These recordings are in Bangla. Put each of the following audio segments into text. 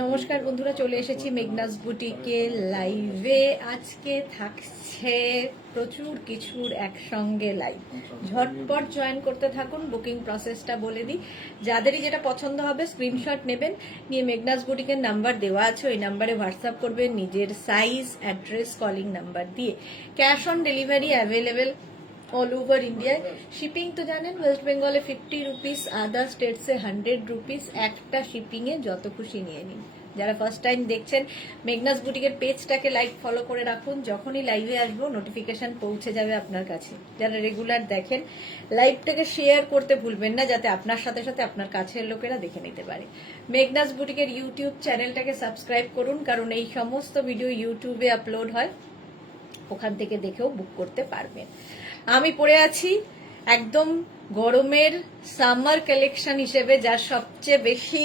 নমস্কার বন্ধুরা, চলে এসেছি মেঘনাস বুটিকে লাইভে। আজকে থাকছে প্রচুর কিছুর একসঙ্গে লাইভ। ঝটপট জয়েন করতে থাকুন। বুকিং প্রসেসটা বলে দিই, যাদেরই যেটা পছন্দ হবে স্ক্রিনশট নেবেন, নিয়ে মেঘনাস বুটিকের নাম্বার দেওয়া আছে, ওই নাম্বারে হোয়াটসঅ্যাপ করবেন নিজের সাইজ, অ্যাড্রেস, কলিং নাম্বার দিয়ে। Cash on delivery available all over ইন্ডিয়ায়। শিপিং তো জানেন, ওয়েস্ট বেঙ্গলে 50 রুপিস, আদার স্টেটসে 100 রুপিস। একটা শিপিংয়ে যত খুশি নিয়ে নিন। যারা ফার্স্ট টাইম দেখছেন, মেঘনাস বুটিকের পেজটাকে লাইক ফলো করে রাখুন। যখনই লাইভে আসবো নোটিফিকেশন পৌঁছে যাবে আপনার কাছে। যারা রেগুলার দেখেন, লাইভটাকে শেয়ার করতে ভুলবেন না, যাতে আপনার সাথে সাথে আপনার কাছের লোকেরা দেখে নিতে পারে। মেঘনাস বুটিকের ইউটিউব চ্যানেলটাকে সাবস্ক্রাইব করুন, কারণ এই সমস্ত ভিডিও ইউটিউবে আপলোড হয়, ওখান থেকে দেখেও বুক করতে পারবেন। আমি পরে আছি একদম গরমের সামার কালেকশন হিসেবে, যার সবচেয়ে বেশি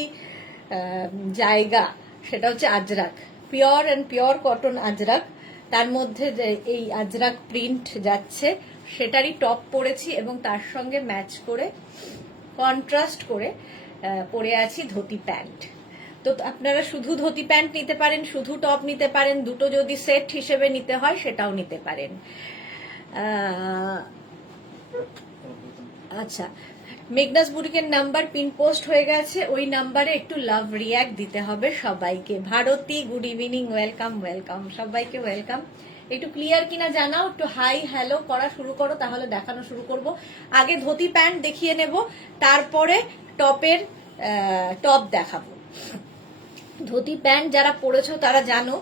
জায়গা সেটা হচ্ছে Ajrak, pure and pure cotton Ajrak. তার মধ্যে যে এই আজরাক প্রিন্ট যাচ্ছে, সেটারই টপ পরেছি এবং তার সঙ্গে ম্যাচ করে কন্ট্রাস্ট করে পরে আছি ধুতি প্যান্ট। তো আপনারা শুধু ধুতি প্যান্ট নিতে পারেন, শুধু টপ নিতে পারেন, দুটো যদি সেট হিসেবে নিতে হয় সেটাও নিতে পারেন। আচ্ছা, মেঘনাস বুটিকের নাম্বার পিন পোস্ট হয়ে গেছে, ওই নাম্বারে একটু লাভ রিয়াক্ট দিতে হবে সবাইকে। Bharati, good evening, welcome welcome, সবাইকে ওয়েলকাম। একটু ক্লিয়ার কিনা জানাও, একটু হাই হ্যালো করা শুরু করো, তাহলে দেখানো শুরু করব। আগে ধুতি প্যান্ট দেখিয়ে নেব, তারপরে টপের টপ দেখাবো। ধুতি প্যান্ট যারা পরেছো তারা জানো,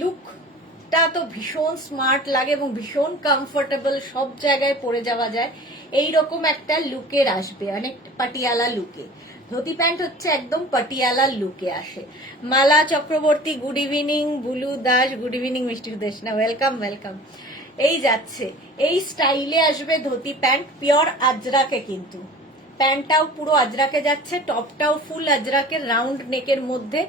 লুকটা তো ভীষণ স্মার্ট লাগে এবং ভীষণ কমফোর্টেবল, সব জায়গায় পরে যাওয়া যায়। এইরকম একটা লুকের আসবে, অনেক পাটিয়ালা লুকে। ধুতি প্যান্ট হচ্ছে একদম পাটিয়ালা লুকে আসে। Mala Chakraborty, good evening. Bulu Das, good evening. মিষ্টি দেশ না, ওয়েলকাম ওয়েলকাম। এই যাচ্ছে, এই স্টাইলে আসবে ধুতি প্যান্ট, পিওর আজরাকে। কিন্তু প্যান্টটাও পুরো আজরাকে যাচ্ছে, টপটাও ফুল আজরাকের, রাউন্ড নেকের মধ্যে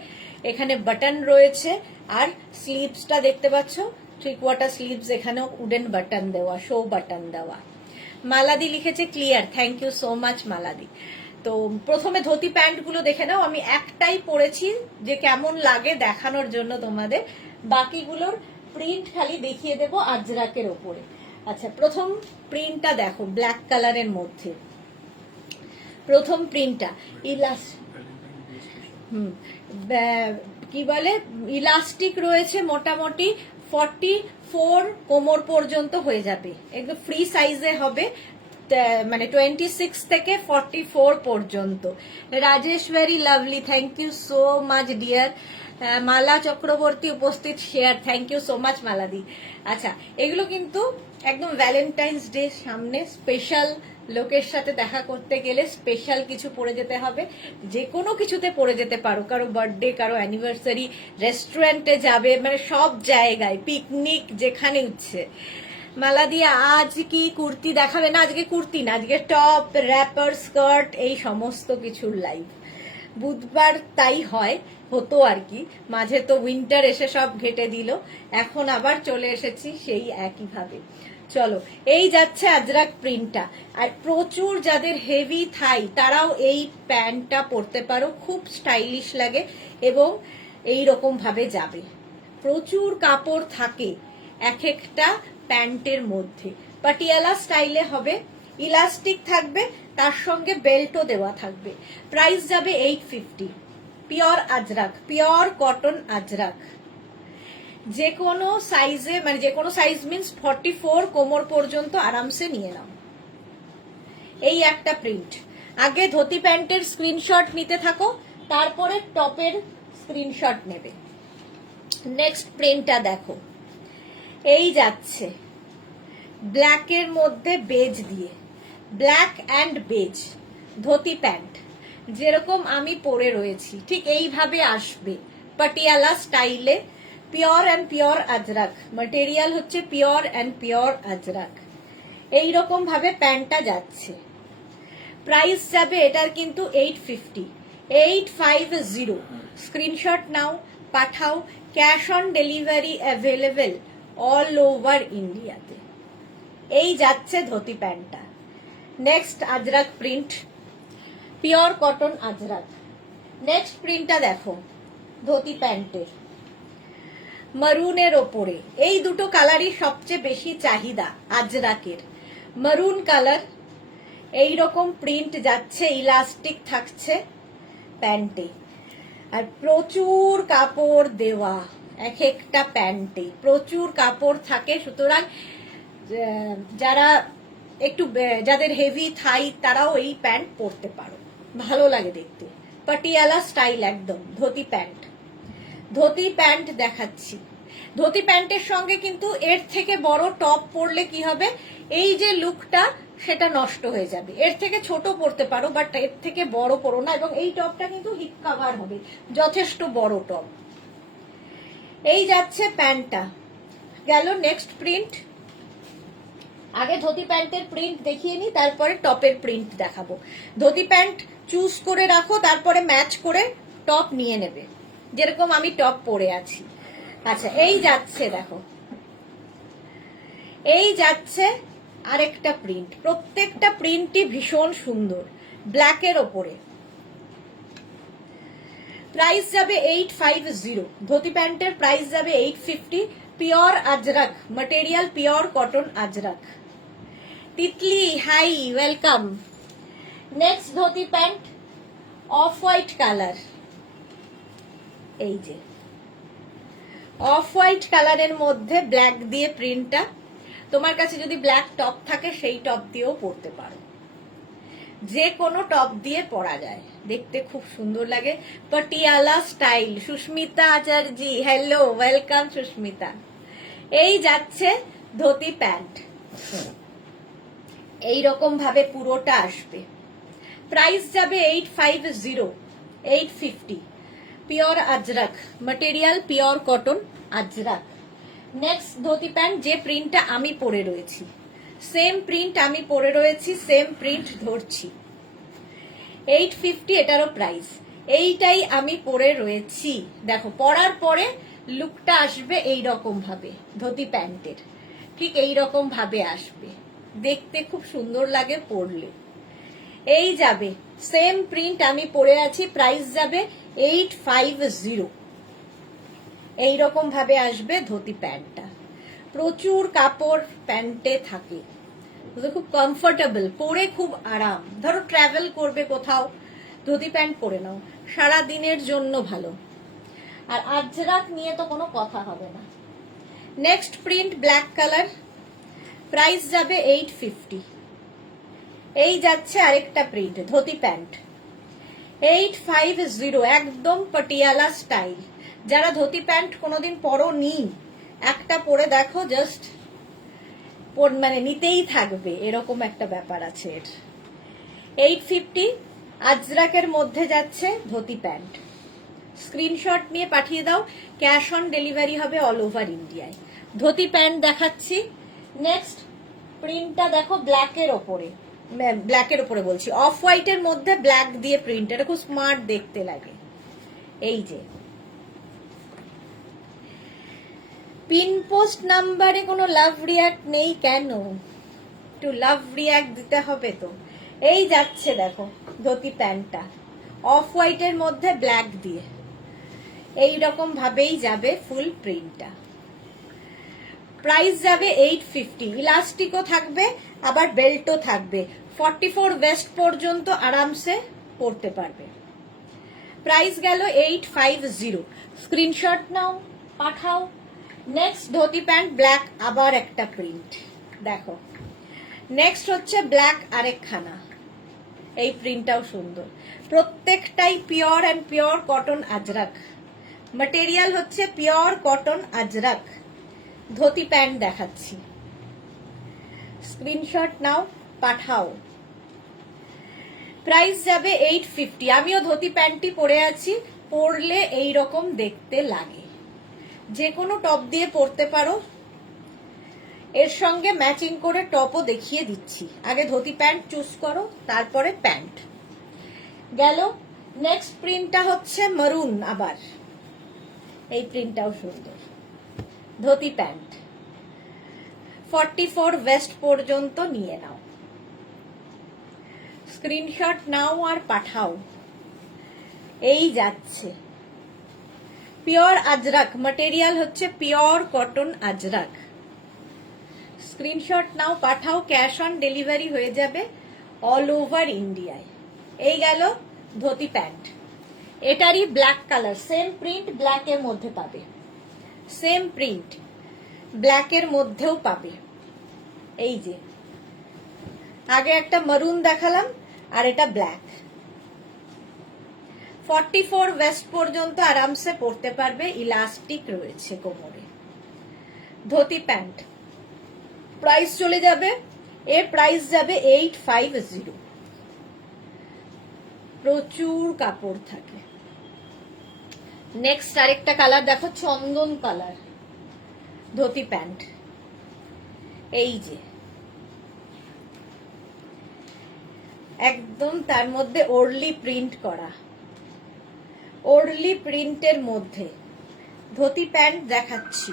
এখানে বাটন রয়েছে। আর স্লিভসটা দেখতে পাচ্ছ, 3/4 স্লিভস, এখানেও উডেন বাটন দেওয়া, শো বাটন দেওয়া। মালাদি লিখেছে clear, thank you so much মালাদি। তো প্রথমে ধুতি প্যান্ট গুলো দেখে নাও, আমি একটাই পরেছি যে কেমন লাগে দেখানোর জন্য তোমাদের, বাকিগুলোর প্রিন্ট খালি দেখিয়ে দেবো আজরাকের ওপরে। আচ্ছা, প্রথম প্রিন্টটা দেখো, ব্ল্যাক কালারের মধ্যে প্রথম প্রিন্টটা কি বলে, ইলাস্টিক রয়েছে মোটামুটি 44 কোমর পর্যন্ত হয়ে যাবে, একদম ফ্রি সাইজে হবে, মানে 26 থেকে 44 পর্যন্ত। Rajesh, very lovely, thank you so much dear. Mala Chakraborty উপস্থিত, share, thank you so much মালাদি। আচ্ছা, এগুলো কিন্তু একদম ভ্যালেন্টাইন্স ডে সামনে, স্পেশাল লোকের সাথে দেখা করতে গেলে স্পেশাল কিছু পরে যেতে হবে। যে কোনো কিছুতে পরে যেতে পারো, কারো বার্থডে, কারো অ্যানিভার্সারি, রেস্টুরেন্টে যাবে, মানে সব জায়গায়, পিকনিক, যেখানে ইচ্ছে। মালা দিয়ে আজ কি কুর্তি দেখাবে? না, আজকে কুর্তি না, আজকে টপ, র্যাপার, স্কার্ট, এই সমস্ত কিছুর লাইভ। বুধবার তাই হয়, হতো আর কি, মাঝে তো উইন্টার এসে সব ঘেটে দিল, এখন আবার চলে এসেছি সেই একইভাবে। চলো, এই যাচ্ছে আজরাক প্রিন্টটা। আর প্রচুর যাদের হেভি থাই, তারাও এই প্যান্টটা পরতে পারো, খুব স্টাইলিশ লাগে এবং এই রকম ভাবে যাবে। প্রচুর কাপড় থাকে এক একটা প্যান্টের মধ্যে, পাটিয়ালা স্টাইলে হবে, ইলাস্টিক থাকবে, তার সঙ্গে বেল্টও দেওয়া থাকবে। প্রাইস যাবে 850। Pure Ajrakh, pure cotton Ajrak, যে কোনো সাইজে, মানে যে কোনো সাইজ মিন্স 44 কোমর পর্যন্ত আরামসে নিয়ে নাও। এই একটা প্রিন্ট। আগে ধুতি প্যান্টের স্ক্রিনশট নিতে থাকো, তারপরে টপের স্ক্রিনশট নেবে। নেক্সট প্রিন্টটা দেখো, এই যাচ্ছে ব্ল্যাকের মধ্যে বেজ দিয়ে, black and beige dhoti pant, যেরকম আমি পরে রয়েছি ঠিক এইভাবে আসবে, পাটিয়ালা স্টাইলে, pure and pure Ajrak, material হচ্ছে পিওর অ্যান্ড পিওর আজরাক। এইরকম ভাবে প্যান্টটা যাচ্ছে। প্রাইস যাবে এটার কিন্তু 850, 850। স্ক্রিনশট নাও, পাঠাও, cash on delivery available all over ইন্ডিয়াতে। এই যাচ্ছে ধুতি প্যান্টটা। Next Ajrak print, pure cotton Ajrak. Next প্রিন্টটা দেখো, ধুতি প্যান্টের মারুনের ওপরে। এই দুটো কালারই সবচেয়ে বেশি চাহিদা আজরাকের। মারুন কালার, এইরকম প্রিন্ট যাচ্ছে, ইলাস্টিক থাকছে প্যান্টে, আর প্রচুর কাপড় দেওয়া। এক একটা প্যান্টে প্রচুর কাপড় থাকে, সুতরাং যারা একটু যাদের হেভি থাই তারাও এই প্যান্ট পরতে পারো, ভালো লাগে দেখতে। পাটিয়ালা স্টাইল একদম ধুতি প্যান্ট। ধুতি প্যান্ট দেখাচ্ছি। ধুতি প্যান্টের সঙ্গে কিন্তু এর থেকে বড় টপ পরলে কি হবে, এই যে লুকটা সেটা নষ্ট হয়ে যাবে। এর থেকে ছোট পরতে পারো, বাট এর থেকে বড় পরো না। এবং এই টপটা কিন্তু হিপ কাভার হবে, যথেষ্ট বড় টপ। এই যাচ্ছে প্যান্টটা। গেল নেক্সট প্রিন্ট। আগে ধুতি প্যান্টের প্রিন্ট দেখিয়ে নি, তারপরে টপের প্রিন্ট দেখাবো। ধুতি প্যান্ট চুজ করে রাখো, তারপরে ম্যাচ করে টপ নিয়ে নেবে, যেরকম আমি টপ পরে আছি। আচ্ছা, এই যাচ্ছে দেখো, এই যাচ্ছে আরেকটা প্রিন্ট। প্রত্যেকটা প্রিন্টই ভীষণ সুন্দর, ব্ল্যাকের ওপরে। প্রাইস যাবে 850। ধুতি প্যান্টের প্রাইস যাবে 850। Pure Ajrak material, pure cotton Ajrak. Titli hi, welcome. Next dhoti pant off white colour. এই যে অফ হোয়াইট কালারের মধ্যে ব্ল্যাক দিয়ে প্রিন্টটা। তোমার কাছে যদি ব্ল্যাক টপ থাকে সেই টপ দিয়েও পরতে পারো, যে কোনো টপ দিয়ে পরা যায়, দেখতে খুব সুন্দর লাগে। Patiala style. Sushmita Acharya, hello, welcome Sushmita. এই যাচ্ছে ধুতি প্যান্ট, এইরকম ভাবে পুরোটা আসবে। প্রাইস যাবে 850, 850। Pure Ajrak material, pure cotton Ajrak. Next dhoti pant, যে প্রিন্টটা আমি পরে রয়েছি, সেম প্রিন্ট আমি পরে রয়েছি, সেম প্রিন্ট ধরছি। 850 এটারও প্রাইস। এইটাই আমি পরে রয়েছি। দেখো, পরার পরে লুকটা আসবে এই রকম ভাবে, ধুতি প্যান্টের ঠিক এই রকম ভাবে আসবে, দেখতে খুব সুন্দর লাগে পরলে। এই যাবে সেম প্রিন্ট আমি পরে আছি, প্রাইস যাবে 850। এইরকম ভাবে আসবে ধুতি প্যান্টটা। প্রচুর কাপড় প্যান্টে থাকে, খুব কমফোর্টেবল, পরে খুব আরাম। ধরো ট্রাভেল করবে কোথাও, ধুতি প্যান্ট পরে নাও, সারা দিনের জন্য ভালো। আর আজরাক নিয়ে তো কোনো কথা হবে না। Next print black colour, price যাবে 850। এই যাচ্ছে আরেকটা প্রিন্ট ধুতি প্যান্ট, 850, একদম পাটিয়ালা স্টাইল। যারা ধুতি প্যান্ট কোনোদিন পরো নি, একটা পরে দেখো, জাস্ট মানে নিতেই থাকবে, এরকম একটা ব্যাপার আছে এর। 850 আজরাকের মধ্যে যাচ্ছে ধুতি প্যান্ট। স্ক্রিনশট নিয়ে পাঠিয়ে দাও, ক্যাশ অন ডেলিভারি হবে অল ওভার ইন্ডিয়ায়। ধুতি প্যান্ট দেখাচ্ছি। নেক্সট প্রিন্টটা দেখো, ব্ল্যাকের ওপরে, ব্ল্যাকের ওপরে বলছি, অফ হোয়াইটের মধ্যে ব্ল্যাক দিয়ে প্রিন্ট, এটা খুব স্মার্ট দেখতে লাগে। এই যে পিন পোস্ট নাম্বারে কোনো লাভ রিয়াক্ট নেই কেন? একটু লাভ রিয়াক্ট দিতে হবে তো। এই যাচ্ছে দেখো ধুতি প্যান্টটা, অফ হোয়াইটের মধ্যে ব্ল্যাক দিয়ে, এই রকম ভাবেই যাবে ফুল প্রিন্টটা। প্রাইস যাবে 850। ইলাস্টিকও থাকবে, আবার বেল্টও থাকবে, 44 ওয়েস্ট পর্যন্ত আরামসে পরতে পারবে। প্রাইস গেল 850। স্ক্রিনশট নাও, পাঠাও। নেক্সট ধুতি প্যান্ট ব্ল্যাক, আবার একটা প্রিন্ট দেখো। নেক্সট হচ্ছে ব্ল্যাক আরেকখানা, এই প্রিন্টটাও সুন্দর। প্রত্যেকটাই pure and pure cotton Ajrakh, material হচ্ছে pure cotton Ajrakh. Dhoti pant দেখাচ্ছি, স্ক্রিনশট নাও, পাঠাও। প্রাইস যাবে 850। আমিও ধুতি প্যান্টটি পরে আছি, পরলে এই রকম দেখতে লাগে, যে কোনো টপ দিয়ে পরতে পারো। এর সঙ্গে ম্যাচিং করে টপও দেখিয়ে দিচ্ছি। আগে ধুতি প্যান্ট চুজ করো, তারপরে প্যান্ট। গেল নেক্সট প্রিন্টটা হচ্ছে মারুন। আবার এই প্রিন্টটাও সুন্দর, ধুতি প্যান্ট 44 ওয়েস্ট পর্যন্ত নিয়ে নাও, স্ক্রিনশট নাও আর পাঠাও। এই যাচ্ছে পিওর আজরাক, ম্যাটেরিয়াল হচ্ছে পিওর কটন আজরাক। স্ক্রিনশট নাও, পাঠাও, ক্যাশ অন ডেলিভারি হয়ে যাবে অল ওভার ইন্ডিয়ায়। এই গেল ধুতি প্যান্ট। এটারই ব্ল্যাক কালার, সেম প্রিন্ট ব্ল্যাকের মধ্যে পাবে, সেম প্রিন্ট ব্ল্যাকের মধ্যেও পাবে। এই যে আগে একটা মারুন দেখালাম, আর এটা ব্ল্যাক। 44 ওয়েস্ট পর্যন্ত আরামসে পরতে পারবে, ইলাস্টিক রয়েছে কোমরে। ধুতি প্যান্ট প্রাইস চলে যাবে, এর প্রাইস যাবে 850। প্রচুর কাপড় থাকে। নেক্সট আরেকটা কালার দেখো, চন্দন কালার ধুতি প্যান্ট। এই যে একদম তার মধ্যে ওরলি প্রিন্ট করা, ওরলি প্রিন্টের মধ্যে ধুতি প্যান্ট দেখাচ্ছি।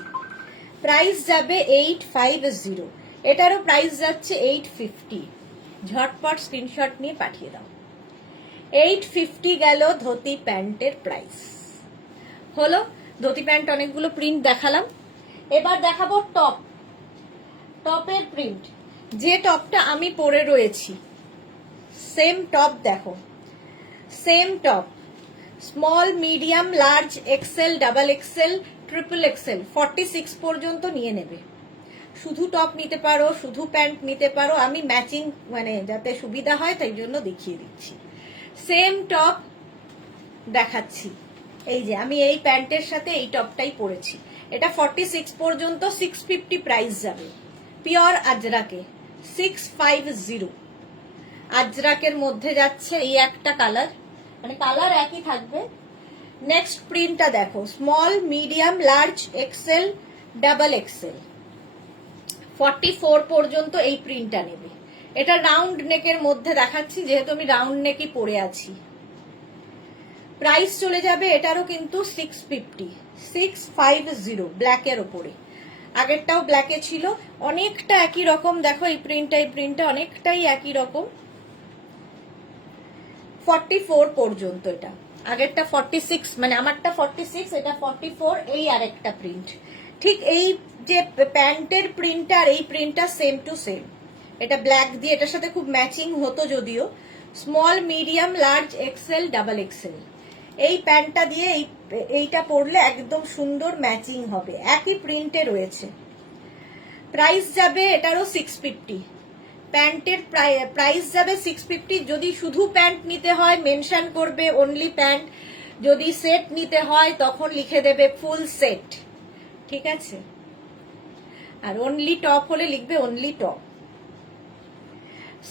প্রাইস যাবে 850, এটারও প্রাইস যাচ্ছে 850। ঝটপট স্ক্রিনশট নিয়ে পাঠিয়ে দাও। 850 গেল ধুতি প্যান্টের প্রাইস। হলো ধুতি প্যান্ট অনেকগুলো প্রিন্ট দেখালাম, এবার দেখাবো টপ। টপের প্রিন্ট, যে টপটা আমি পরে রয়েছি সেম টপ দেখো, same top, small, medium, large, XL, double XL, triple XL, 46 পর্যন্ত নিয়ে নেবে। শুধু টপ নিতে পারো, শুধু প্যান্ট নিতে পারো, আমি ম্যাচিং মানে যাতে সুবিধা হয় তাই জন্য দেখিয়ে দিচ্ছি। সেম টপ দেখাচ্ছি, এই যে আমি এই প্যান্টের সাথে এই টপটাই পরেছি। এটা 46 পর্যন্ত, 650 প্রাইস যাবে। পিওর আজরাকে 650। আজরাকের মধ্যে যাচ্ছে এই একটা কালার, মানে কালার একই থাকবে। নেক্সট প্রিন্টটা দেখো, small, medium, large, XL, double XL, 44 পর্যন্ত এই প্রিন্টটা নেবে। এটা রাউন্ড নেকের মধ্যে দেখাচ্ছি, যেহেতু আমি রাউন্ড নেকই পরে আছি। প্রাইস চলে যাবে এটারও কিন্তু 650 ব্ল্যাকের ওপরে। আগেরটাও ব্ল্যাকে ছিল, অনেকটা একই রকম। দেখো এই প্রিন্টটা অনেকটাই একই রকম। 44 পর্যন্ত এটা, আগেরটা 46, মানে আমারটা 46, এটা 44। এই আরেকটা প্রিন্ট, ঠিক এই যে প্যান্টের প্রিন্টটা আর এই প্রিন্টটা সেম টু সেম। এটা ব্ল্যাক দিয়ে এটার সাথে খুব ম্যাচিং হতো যদিও। Small, medium, large, XL, double XL, এই প্যান্টটা দিয়ে এইটা পরলে একদম সুন্দর ম্যাচিং হবে, একই প্রিন্টে রয়েছে। প্রাইস যাবে এটারও 650। প্যান্টের প্রাইস যাবে 650। যদি শুধু প্যান্ট নিতে হয় মেনশন করবে অনলি প্যান্ট, যদি সেট নিতে হয় তখন লিখে দেবে ফুল সেট, ঠিক আছে? আর অনলি টপ হলে লিখবে অনলি টপ।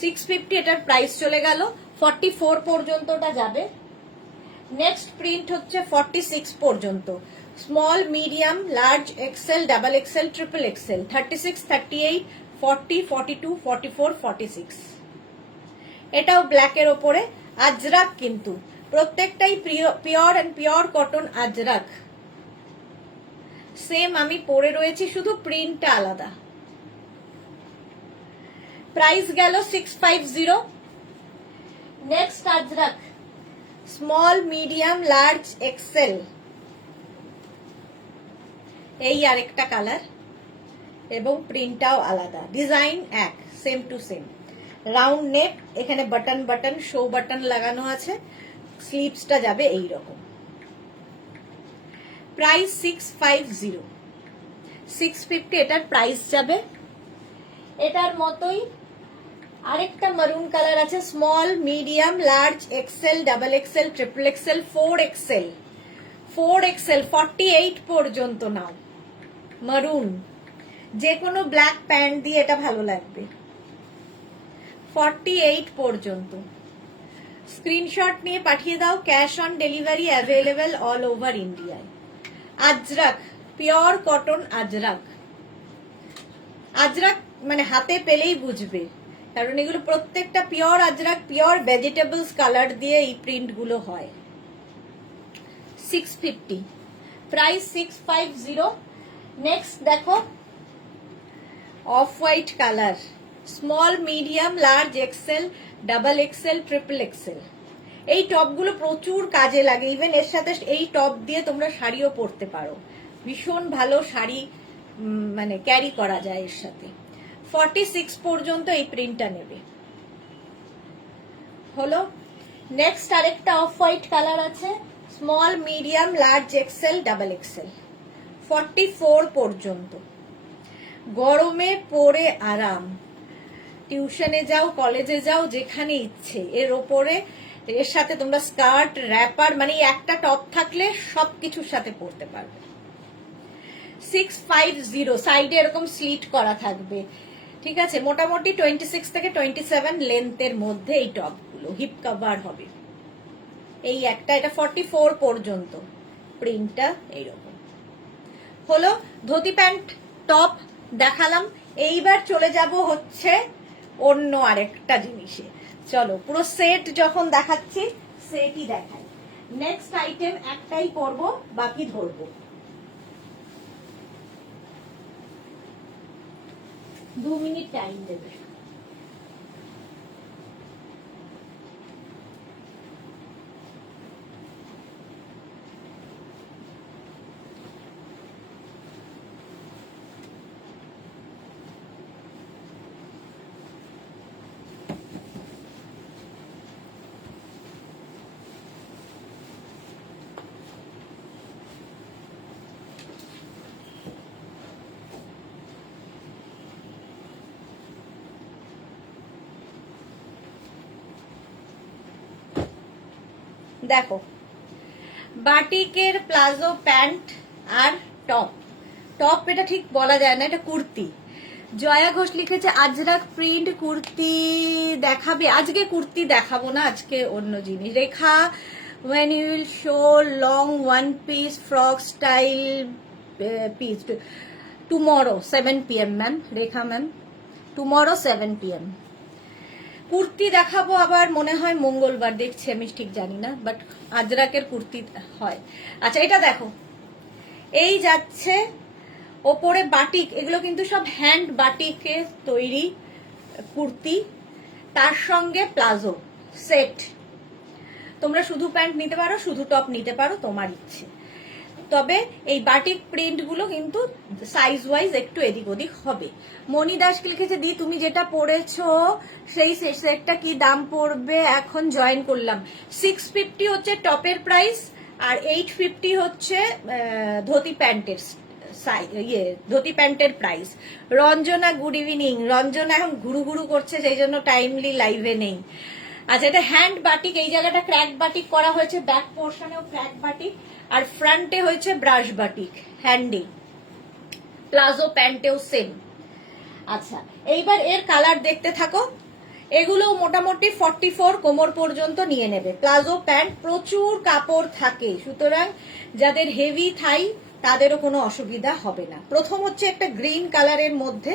650 এটার প্রাইস চলে গেল, 44 পর্যন্তটা যাবে। নেক্সট প্রিন্ট হচ্ছে 46 পর্যন্ত, small, medium, large, XL, double XL, triple XL, 36, 38, 40, 42, 44, 46। এটাও ব্ল্যাকের ওপরে আজরাক, কিন্তু প্রত্যেকটাই pure and pure cotton Ajrak. Same আমি পরে রয়েছি, শুধু প্রিন্টটা আলাদা। প্রাইস গেল 650। Next Ajrak, small, medium, large, XL, এই আরেকটা কালার, এবং প্রিন্টটাও আলাদা, ডিজাইন এক, same to same. Round neck, এখানে বাটন বাটন শো বাটন লাগানো আছে, স্লিভসটা যাবে এই রকম। প্রাইস 650, 650 এটার প্রাইস যাবে। এটার মতোই আরেকটা মারুন কালার আছে, small, medium, large, XL, double XL, triple XL, 4 XL, 4 XL, 48 পর্যন্ত নাও। মারুন, যে কোনো ব্ল্যাক প্যান্ট দিয়ে এটা ভালো লাগবে। 48 পর্যন্ত স্ক্রিনশট নিয়ে পাঠিয়ে দাও, cash on delivery available all over ইন্ডিয়ায়। Ajrakh, pure cotton Ajrakh. আজরাক মানে হাতে পেলেই বুঝবে, কারণ এগুলো প্রত্যেকটা pure Ajrakh, pure vegetables colour দিয়ে এই প্রিন্ট গুলো হয়। 650, প্রাইস 650। নেক্সট দেখো, off white colour, small, medium, large, XL, double XL, triple XL, এই টপগুলো প্রচুর কাজে লাগে, ইভেন এর সাথে এই টপ দিয়ে তোমরা শাড়িও পরতে পারো, ভীষণ ভালো শাড়ি মানে ক্যারি করা যায় এর সাথে। 46 পর্যন্ত এই প্রিন্টটা নেবে। হলো, নেক্সট আরেকটা অফ হোয়াইট কালার আছে, small, medium, large, XL, double XL, 44 পর্যন্ত। গরমে পরে আরাম, টিউশনে যাও, কলেজে যাও, যেখানে ইচ্ছে। এর ওপরে এর সাথে তোমরা স্কার্ট, র্যাপার, মানে একটা টপ থাকলে সবকিছুর সাথে পরতে পারবে। 650, সাইডে এরকম স্লিট করা থাকবে, ঠিক আছে। মোটামুটি 26 থেকে 27 লেন্থের মধ্যে এই টপগুলো, হিপ কভার হবে। এই একটা, এটা 44 পর্যন্ত, প্রিন্টটা এইরকম। হলো, ধুতি প্যান্ট টপ দেখালাম। এইবার চলে যাব হচ্ছে অন্য আরেকটা জিনিসে। চলো, পুরো সেট যখন দেখাচ্ছি সেটই দেখাই। নেক্সট আইটেম একটাই করব, বাকি ধরবো। 2 মিনিট টাইম দেবে। দেখো, বাটিকের প্লাজো প্যান্ট আর টপ। টপ এটা ঠিক বলা যায় না, এটা কুর্তি। জয়া ঘোষ লিখেছে আজরাক প্রিন্ট কুর্তি দেখাবে। আজকে কুর্তি দেখাবো না, আজকে অন্য জিনিস। রেখা, when you will show long one piece frock style piece tomorrow 7 PM ma'am. Rekha ma'am, tomorrow 7 PM kurti দেখাবো, আবার মনে হয় মঙ্গলবার, দেখছি আমি ঠিক জানি না, বাট আজরাকের কুর্তি হয়। আচ্ছা, এটা দেখো, এই যাচ্ছে ওপরে বাটিক, এগুলো কিন্তু সব হ্যান্ড বাটিকে তৈরি কুর্তি, তার সঙ্গে প্লাজো সেট। তোমরা শুধু প্যান্ট নিতে পারো, শুধু টপ নিতে পারো, তোমার ইচ্ছে। তবে এই বাটিক প্রিন্ট গুলো কিন্তু সাইজ ওয়াইজ একটু এদিক ওদিক হবে। মনি দাসকে লিখেছে দি তুমি যেটা পড়েছো সেই সেটটা কি দাম পড়বে? এখন জয়েন করলাম। 650 হচ্ছে টপের প্রাইস, আর 850 হচ্ছে ধুতি প্যান্টের ধুতি প্যান্টের price. Ranjana, good evening. Ranjana এখন ঘুরু ঘুরু করছে, সেই জন্য টাইমলি লাইভে নেই। আচ্ছা, এটা হ্যান্ড বাটিক, এই জায়গাটা ক্র্যাক বাটিক করা হয়েছে, ব্যাক পোর্শনেও ক্র্যাক বাটিক, আর ফ্রন্টে হয়েছে ব্রাশ বাটিক হ্যান্ডি। প্লাজো প্যান্টেও সেম। আচ্ছা, এইবার এর কালার দেখতে থাকো। এগুলো মোটামুটি 44 কোমর পর্যন্ত নিয়ে নেবে। প্লাজো প্যান্ট প্রচুর কাপড় থাকে, সুতরাং যাদের হেভি থাই তাদেরও কোনো অসুবিধা হবে না। প্রথম হচ্ছে একটা গ্রিন কালারের মধ্যে,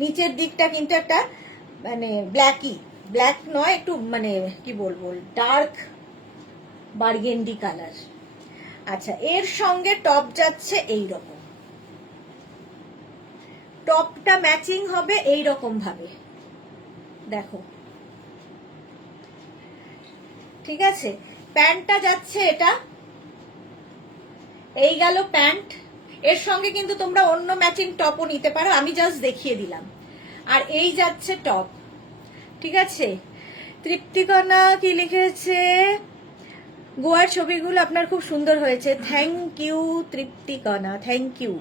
নিচের দিকটা কিন্তু একটা মানে ব্ল্যাক নয়, একটু মানে কি বলবো, ডার্ক বার্গেন্ডি কালার। আচ্ছা, এর সঙ্গে টপ যাচ্ছে এই রকম, টপটা ম্যাচিং হবে এই রকম ভাবে, দেখো, ঠিক আছে। প্যান্টটা যাচ্ছে এটা, এই গেল প্যান্ট। এর সঙ্গে কিন্তু তোমরা অন্য ম্যাচিং টপও নিতে পারো, আমি জাস্ট দেখিয়ে দিলাম। আর এই যাচ্ছে টপ, ঠিক আছে। তৃপ্তিকণা কি লিখেছে, গোয়ার ছবিগুলো আপনার খুব সুন্দর হয়েছে। Thank you Triptikana, thank you.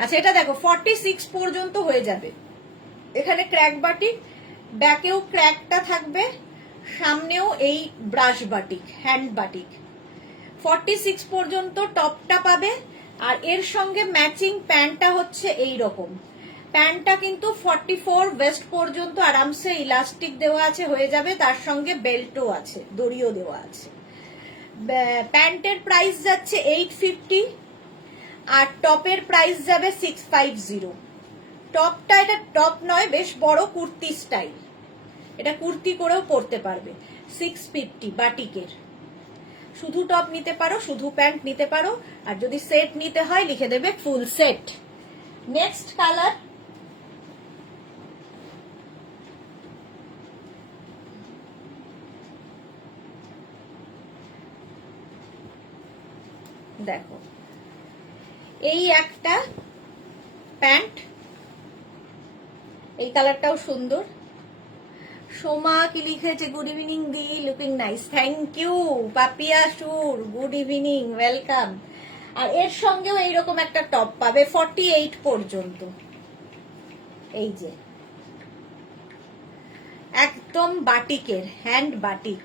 আচ্ছা, এটা দেখো 46 পর্যন্ত হয়ে যাবে। এখানে ক্র্যাক বাটিক, ব্যাকেও ক্র্যাকটা থাকবে, সামনেও এই ব্রাশ বাটিক, হ্যান্ড বাটিক। 46 পর্যন্ত টপটা পাবে, আর এর সঙ্গে ম্যাচিং প্যান্টটা হচ্ছে এই রকম। প্যান্টটা কিন্তু 44 ওয়েস্ট পর্যন্ত আরামসে ইলাস্টিক দেওয়া আছে, হয়ে যাবে। তার সঙ্গে বেল্টও আছে, দড়িও দেওয়া আছে। প্যান্টের প্রাইস যাচ্ছে 850, আর টপের প্রাইস যাবে 650। টপটা এটা টপ নয়, বেশ বড় কুর্তি স্টাইল, এটা কুর্তি করেও পরতে পারবে। 650 বাটিকের। শুধু টপ নিতে পারো, শুধু প্যান্ট নিতে পারো, আর যদি সেট নিতে হয় লিখে দেবে ফুল সেট। নেক্সট কালার, দেখো এই একটা প্যান্ট, এই কালারটাও সুন্দর। সোমা কি লিখেছে, গুড ইভিনিং দি, looking nice, thank you. Papiya Sur, good evening, welcome. আর এর সঙ্গেও এইরকম একটা টপ পাবে 48 পর্যন্ত। এই যে একদম বাটিকের, হ্যান্ড বাটিক।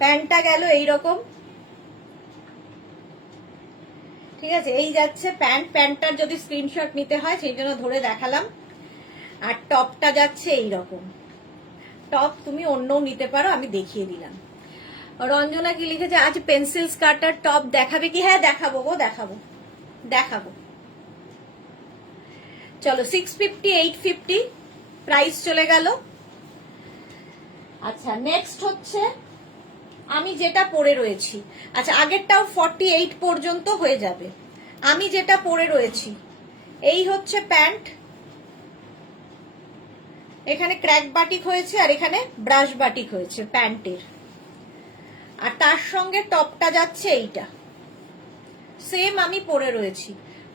প্যান্টটা গেল এইরকম, ঠিক আছে। এই যাচ্ছে প্যান্ট, প্যান্টটার যদি স্ক্রিনশট নিতে হয় সেই জন্য ধরে দেখালাম। আর টপটা যাচ্ছে এইরকম। টপ তুমি অন্যও নিতে পারো, আমি দেখিয়ে দিলাম। রঞ্জনা কি লিখেছে, আজ পেন্সিল স্কার্টার টপ দেখাবে কি? হ্যাঁ দেখাবো গো, দেখাবো দেখাবো। চলো 650 850 প্রাইস চলে গেল। আচ্ছা নেক্সট হচ্ছে আমি যেটা পরে রয়েছি, আচ্ছা আগেরটাও 48 পর্যন্ত হয়ে যাবে। আমি যেটা পরে রয়েছি এই হচ্ছে প্যান্ট, এখানে ক্র্যাক বাটিক হয়েছে আর এখানে ব্রাশ বাটিক হয়েছে প্যান্টের। আর তার সঙ্গে টপটা যাচ্ছে এইটা, সেম আমি পরে রয়েছি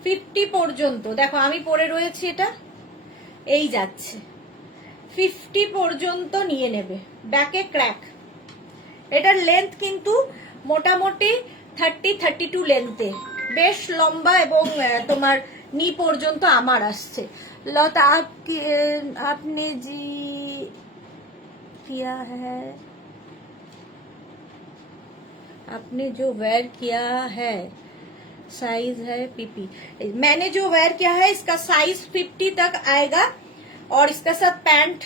50 পর্যন্ত। দেখো আমি পরে রয়েছি এটা, এই যাচ্ছে 50 পর্যন্ত নিয়ে নেবে। ব্যাকে ক্র্যাক, এটার লেন্থ কিন্তু মোটামুটি 30-32 লেন্থে, বেশ লম্বা এবং তোমার নি পর্যন্ত আমার আসছে। লতা আপনি জি किया है, आपने जो वेयर किया है साइज है पीपी। मैंने जो वेयर किया है इसका साइज 50 तक आएगा और इसके साथ पैंट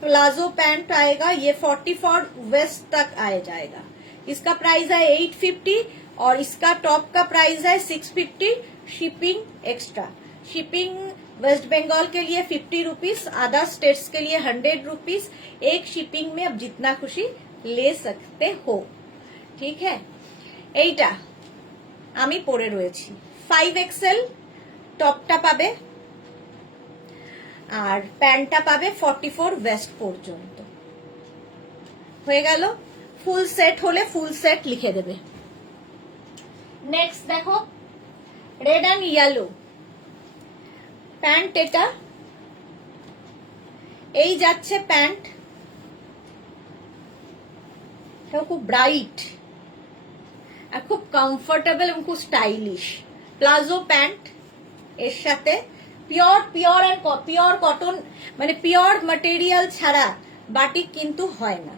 प्लाजो पैंट आएगा, ये 44 वेस्ट तक आ जाएगा। इसका प्राइस है 850 और इसका टॉप का प्राइस है 650, shipping extra. Shipping West Bengal के लिए 50 रुपीज, अदर स्टेट्स के लिए 100 रुपीज। एक शिपिंग में अब जितना खुशी ले सकते हो, ठीक है। এইটা আমি পরে রয়েছি 5XL, টপটা পাবে আর প্যান্টটা পাবে 44 ওয়েস্ট পর্যন্ত। হয়ে গেল। ফুল সেট হলে ফুল সেট লিখে দেবে। নেক্সট দেখো রেড অ্যান্ড ইয়েলো প্যান্ট, এটা এই যাচ্ছে প্যান্ট, এটাও খুব ব্রাইট আর খুব কমফোর্টেবল এবং খুব স্টাইলিশ। প্লাজো প্যান্ট এর সাথে পিওর কটন, মানে পিওর ম্যাটেরিয়াল ছাড়া বাটিক কিন্তু হয় না,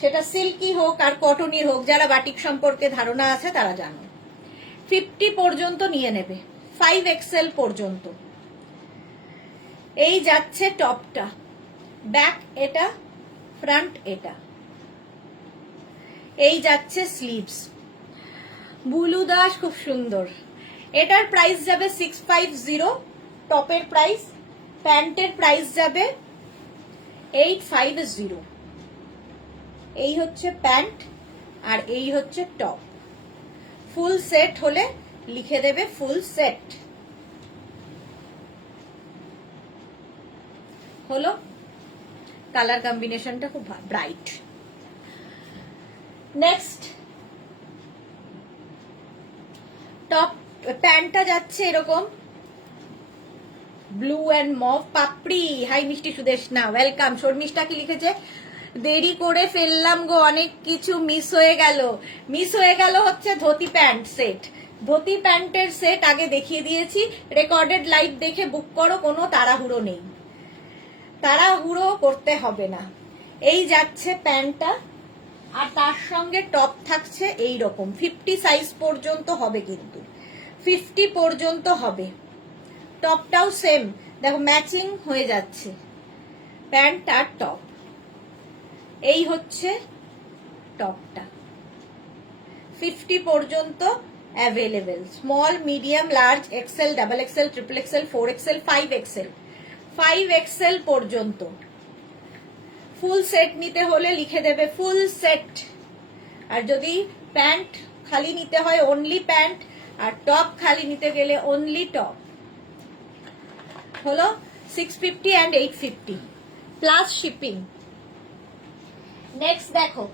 সেটা সিল্কি হোক আর কটনই হোক। যারা বাটিক সম্পর্কে ধারণা আছে তারা জানো। 50 পর্যন্ত নিয়ে নেবে, 5XL পর্যন্ত। এই যাচ্ছে টপটা, ব্যাক এটা, ফ্রন্ট এটা। এই যাচ্ছে স্লিভস। বুলু দাস খুব সুন্দর। এটার প্রাইস যাবে 650, টপের প্রাইস, প্যান্টের প্রাইস যাবে 850। এই হচ্ছে প্যান্ট আর এই হচ্ছে টপ। ফুল সেট হলে লিখে দেবে ফুল সেট। হলো, কালার কম্বিনেশনটা খুব ব্রাইট। নেক্সট টপ, প্যান্টটা যাচ্ছে এরকম blue and mauve. Papri, hi মিষ্টি সুদেশনা, ওয়েলকাম। শর্মিষ্ঠা কি লিখেছে, দেরি করে ফেললাম গো, অনেক কিছু মিস হয়ে গেল। মিস হয়ে গেল হচ্ছে ধুতি প্যান্ট সেট। ধুতি প্যান্টের সেট আগে দেখিয়ে দিয়েছি, রেকর্ডেড লাইভ দেখে বুক করো, কোনো তাড়াহুড়ো নেই, তাড়াহুড়ো করতে হবে না। এই যাচ্ছে প্যান্টটা আর তার সঙ্গে টপ থাকছে এই রকম। 50 সাইজ পর্যন্ত হবে, কিন্তু 50 পর্যন্ত হবে। টপটাও সেম, দেখো ম্যাচিং হয়ে যাচ্ছে প্যান্ট আর টপ। এই হচ্ছে টপটা, 50 পর্যন্ত available. Small, medium, large, XL, double XL, triple XL, 4XL, 5XL, 5XL পর্যন্ত। ফুল সেট নিতে হলে লিখে দেবে ফুল সেট। আর যদি প্যান্ট খালি নিতে হয় অনলি প্যান্ট, আর টপ খালি নিতে গেলে অনলি টপ। হলো 650 and 850 প্লাস শিপিং। নেক্সট দেখো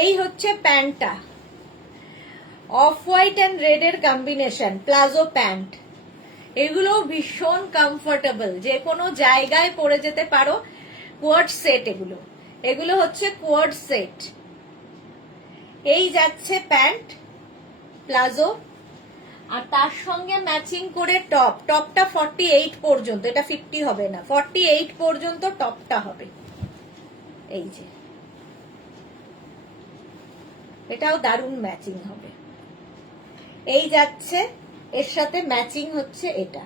এই হচ্ছে প্যান্টটা, অফ হোয়াইট অ্যান্ড রেড এর কম্বিনেশন, প্লাজো প্যান্ট। এগুলো ভীষণ কমফোর্টেবল, যে কোনো জায়গায় পরে যেতে পারো। কোয়ার্ড সেট এগুলো, এগুলো হচ্ছে কোয়ার্ড সেট। এই যাচ্ছে প্যান্ট, প্লাজো, আর তার সঙ্গে ম্যাচিং করে টপ। টপটা 48 পর্যন্ত, এটা 50 হবে না, 48 পর্যন্ত টপটা হবে। এই যে এটাও দারুণ ম্যাচিং হবে। এই যাচ্ছে, এর সাথে ম্যাচিং হচ্ছে এটা,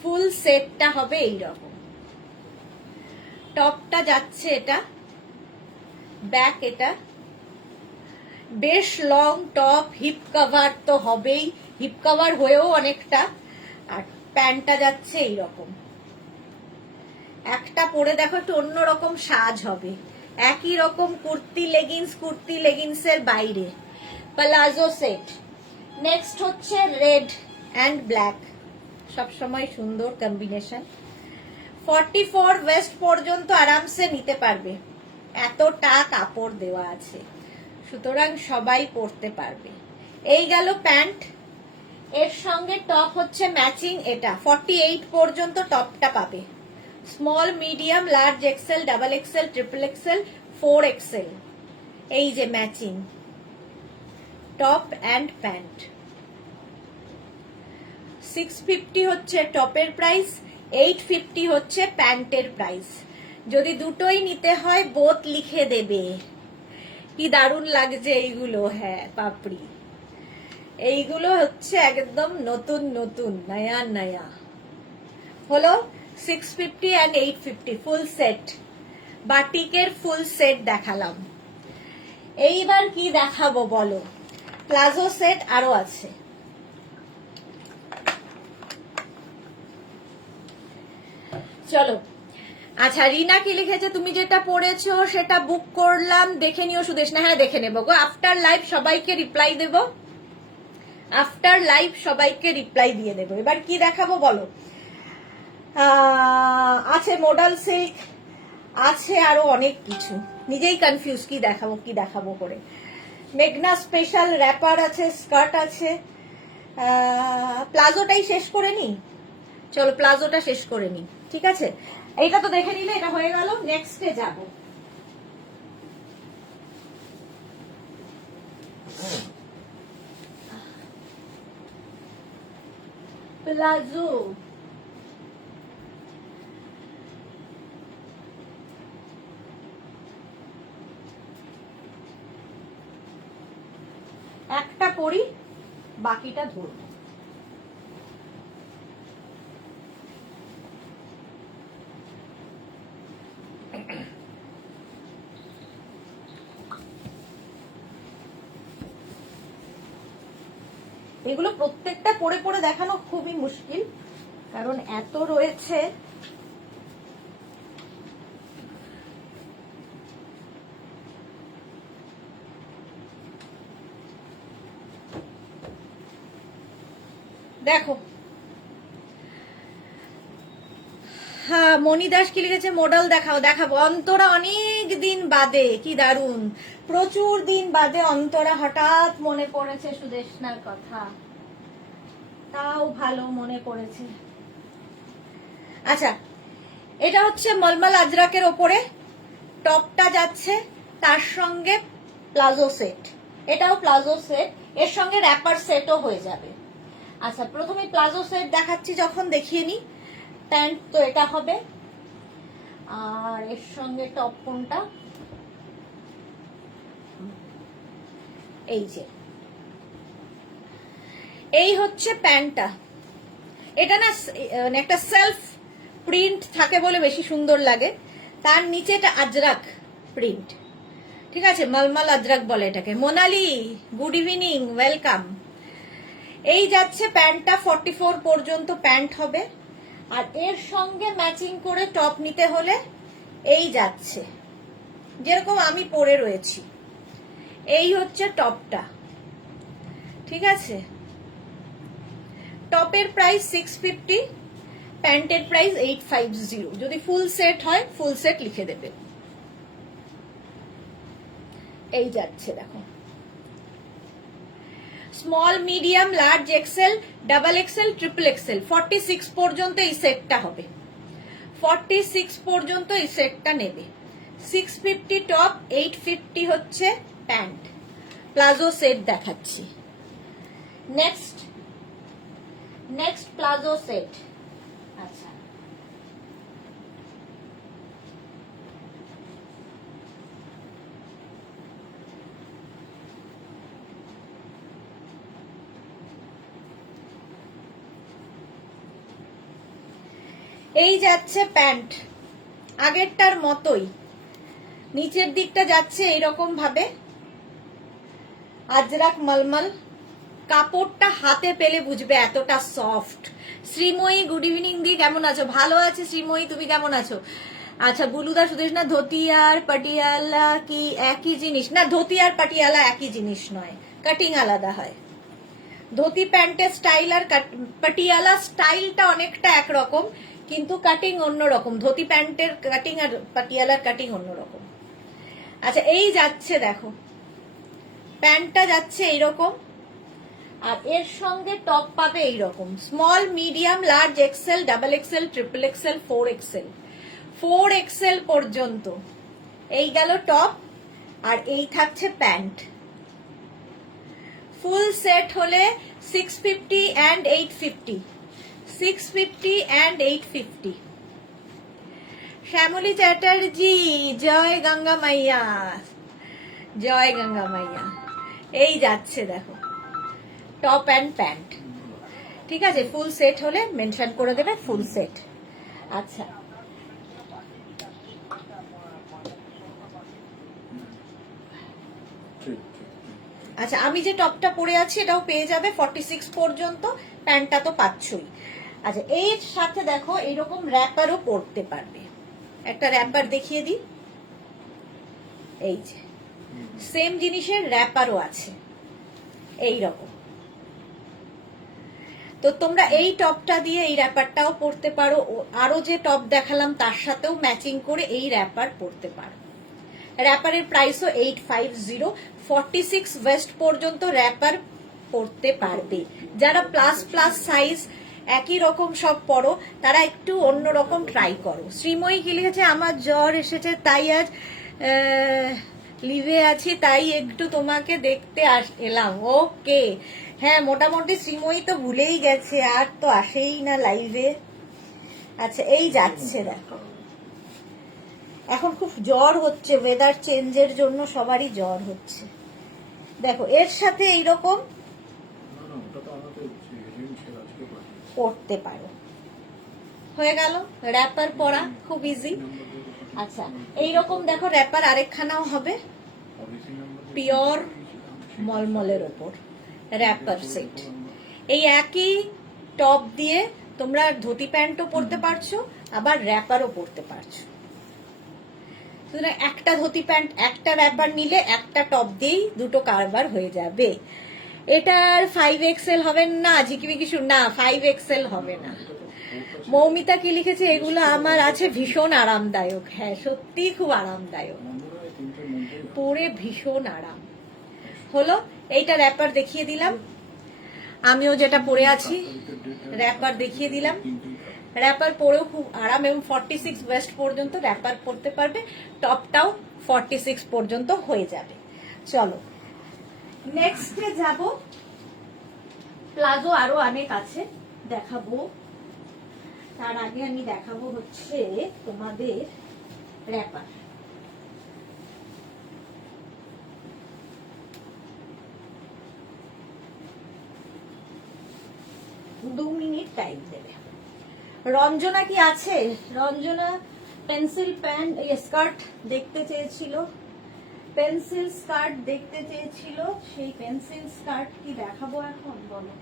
ফুল সেটটা হবে এইরকম। টপটা যাচ্ছে এটা, ব্যাক এটা, বেশ লং টপ, হিপ কভার তো হবেই, হিপ কভার হয়েও অনেকটা। আর প্যান্টটা যাচ্ছে এইরকম। একটা পরে দেখো একটু অন্যরকম সাজ হবে, একই রকম কুর্তি লেগিংস এর বাইরে। Palazzo set. নেক্সট হচ্ছে রেড অ্যান্ড ব্ল্যাক, সবসময় সুন্দর কম্বিনেশন। 44 ওয়েস্ট পর্যন্ত আরামসে নিতে পারবে, এতটা কাপড় দেওয়া আছে, সুতরাং সবাই পরতে পারবে। এই গেল প্যান্ট, এর সঙ্গে টপ হচ্ছে ম্যাচিং এটা। 48 পর্যন্ত টপটা পাবে। Small, medium, large XL, double XL, triple XL, 4 XL. এই যে ম্যাচিং টপ অ্যান্ড প্যান্ট। 650 হচ্ছে টপের প্রাইস, 850 হচ্ছে প্যান্টের প্রাইস। যদি দুটোই নিতে হয় বোথ লিখে দেবে। কি দারুণ লাগছে এইগুলো, হ্যাঁ পাপড়ি। এইগুলো হচ্ছে একদম নতুন নতুন, নয়া নয়া। হলো 650 and 850 ফুল সেট, বাটিকের ফুল সেট দেখালাম। এইবার কি দেখাবো বলো? প্লাজো সেট আরো আছে। চলো, আচ্ছা রিনা কি লিখেছে, তুমি যেটা পড়েছো সেটা বুক করলাম, দেখে নিও সুদেশ না? হ্যাঁ দেখে নেবো গো, আফটার লাইভ সবাইকে রিপ্লাই দেব, আফটার লাইভ সবাইকে রিপ্লাই দিয়ে দেবো। এবার কি দেখাবো বলো? আছে মডাল সিল্ক, আছে আরো অনেক কিছু, নিজেই কনফিউজ কি দেখাবো করে। মেঘনা স্পেশাল র্যাপার আছে, স্কার্ট আছে। প্লাজোটাই শেষ করে নি, চলো প্লাজোটা শেষ করে নি, ঠিক আছে? এইটা তো দেখে নিলে, এটা হয়ে গেল। নেক্সটে যাব। প্লাজো, একটা পরি, বাকিটা ধরবো। এগুলো প্রত্যেকটা পরে পরে দেখানো খুবই মুশকিল, কারণ এত রয়েছে। দেখো, হ্যাঁ মনি দাস কি লিখেছে, মডেল দেখাবো। অন্তরা অনেক দিন বাদে, কি দারুণ, প্রচুর দিন বাদে অন্তরা হঠাৎ মনে পড়েছে সুদেশনার কথা, তাও ভালো মনে পড়েছে। আচ্ছা, এটা হচ্ছে মলমল আজরাকের ওপরে, টপটা যাচ্ছে, তার সঙ্গে প্লাজো সেট, এটাও প্লাজো সেট, এর সঙ্গে র্যাপার সেটও হয়ে যাবে। আচ্ছা প্রথমে প্লাজো সেট দেখাচ্ছি, যখন দেখিয়ে নি। প্যান্ট তো এটা হবে, আর এর সঙ্গে টপ কোনটা, এই যে এই হচ্ছে প্যান্টটা। এটা না একটা সেলফ প্রিন্ট থাকে বলে বেশি সুন্দর লাগে, তার নিচে এটা আজরাক প্রিন্ট, ঠিক আছে? মলমল আজরাক বলে এটাকে। Monali good evening, welcome. এই যাচ্ছে প্যান্টটা, 44 পর্যন্ত প্যান্ট হবে, আর এর সঙ্গে ম্যাচিং করে টপ নিতে হলে এই যাচ্ছে, যেরকম আমি পরে রয়েছি। এই হচ্ছে টপটা, ঠিক আছে? টপের প্রাইস 650, প্যান্টের প্রাইস 850। যদি ফুল সেট হয় ফুল সেট লিখে দেবে। এই যাচ্ছে দেখো, small medium large XL double XL triple XL 46 পর্যন্ত এই সেটটা হবে, 46 পর্যন্ত এই সেটটা নেবে। 650 টপ, 850 হচ্ছে প্যান্ট। প্লাজো সেট দেখাচ্ছি। Next palazzo set. আচ্ছা, এই যাচ্ছে প্যান্ট আগেরটার মতোই, নিচের দিকটা যাচ্ছে এইরকম ভাবে আজরাক মলমল। কাপড়টা হাতে পেলে বুঝবে এতটা সফট। শ্রীময়ী গুড ইভিনিং দি, কেমন আছো? ভালো আছে শ্রীময়ী, তুমি কেমন আছো? আচ্ছা, বুলুদা সুদেশ না, ধুতি আর পাটিয়ালা কি একই জিনিস? না, ধুতি আর পাটিয়ালা একই জিনিস নয়, কাটিং আলাদা হয়। ধুতি প্যান্টের স্টাইল আর পাটিয়ালা স্টাইলটা অনেকটা একরকম, কিন্তু কাটিং অন্যরকম। ধুতি প্যান্টের কাটিং আর পাটিয়ালার কাটিং অন্যরকম। আচ্ছা, এই যাচ্ছে দেখো, প্যান্টটা যাচ্ছে এইরকম, আর এর সঙ্গে টপ পাবে এইরকম। Small medium large XL double XL triple XL 4XL, 4XL পর্যন্ত। এই গেল টপ, আর এই থাকছে প্যান্ট। ফুল সেট হলে 650 and 850, 650 and 850। শ্যামলী চ্যাটার্জি, জয় গঙ্গা মাইয়া, জয় গঙ্গা মাইয়া। এই যাচ্ছে দেখো, টপ অ্যান্ড প্যান্ট। ঠিক আছে, ফুল সেট হলে মেনশন করে দেবে ফুল সেট। আচ্ছা, আচ্ছা, আমি যে টপটা পরে আছি এটাও পেয়ে যাবে 46 পর্যন্ত, প্যান্টটা তো পাচ্ছই। আচ্ছা, এর সাথে দেখো এইরকম র্যাপারও পরতে পারবে। একটা র্যাপার দেখিয়ে দিই, এই যে সেম জিনিসের র্যাপারও আছে এইরকম। তো তোমরা এই টপটা দিয়ে এই র্যাপারটাও পরতে পারো, আরো যে টপ দেখালাম তার সাথেও ম্যাচিং করে এই র্যাপার পরতে পারো। র্যাপারের প্রাইসও 850, 46 ওয়েস্ট পর্যন্ত র্যাপার পরতে পারবে। যারা প্লাস প্লাস সাইজ একই রকম সব পরো, তারা একটু অন্যরকম ট্রাই করো। শ্রীময়ী কি লিখেছে, আমার জ্বর এসেছে তাই আজ লিভে আছি, তাই একটু তোমাকে দেখতে এলাম। ওকে, হ্যাঁ, মোটামুটি শ্রীময়ী তো ভুলেই গেছে, আর তো আসেই না লাইভে। আচ্ছা, এই যাচ্ছে দেখো, এখন খুব জ্বর হচ্ছে, ওয়েদার চেঞ্জের জন্য সবারই জ্বর হচ্ছে। দেখো, এর সাথে এইরকম পড়তে পারো। হয়ে গেল র্যাপার পরা, খুব ইজি। আচ্ছা, এইরকম দেখো র্যাপার আরেকখানাও হবে পিওর মলমলের ওপর র্যাপার সেট। এই একই টপ দিয়ে তোমরা ধুতি প্যান্টও পরতে পারছো, আবার র্যাপারও পরতে পারছো। একটা ধুতি প্যান্ট একটা র্যাপার নিলে একটা টপ দিয়েই দুটো কারবার হয়ে যাবে। এটার 5XL হবে না, ঝিকিমি কিছু না, 5XL হবে না। মৌমিতা কি লিখেছে, এগুলো আমার আছে, ভীষণ আরামদায়ক। হ্যাঁ, সত্যি খুব আরামদায়ক, পরে ভীষণ আরাম। হলো, এইটা র্যাপার দেখিয়ে দিলাম, আমিও যেটা পরে আছি র্যাপার দেখিয়ে দিলাম। র্যাপার পরেও খুব আরাম, এবং 46 ওয়েস্ট পর্যন্ত র্যাপার পরতে পারবে। টপটাও 46 পর্যন্ত হয়ে যাবে। চলো নেক্সটে যাব। প্লাজো আরো অনেক আছে, দেখাবো। তার আগে আমি দেখাবো হচ্ছে তোমাদের র্যাপার। দু মিনিট টাইম দেবে। রঞ্জনা কি আছে? রঞ্জনা পেন্সিল প্যান্ট স্কার্ট দেখতে চেয়েছিল, পেন্সিল স্কার্ট দেখতে চেয়েছিল। সেই পেন্সিল স্কার্ট কি দেখাবো এখন, বলো?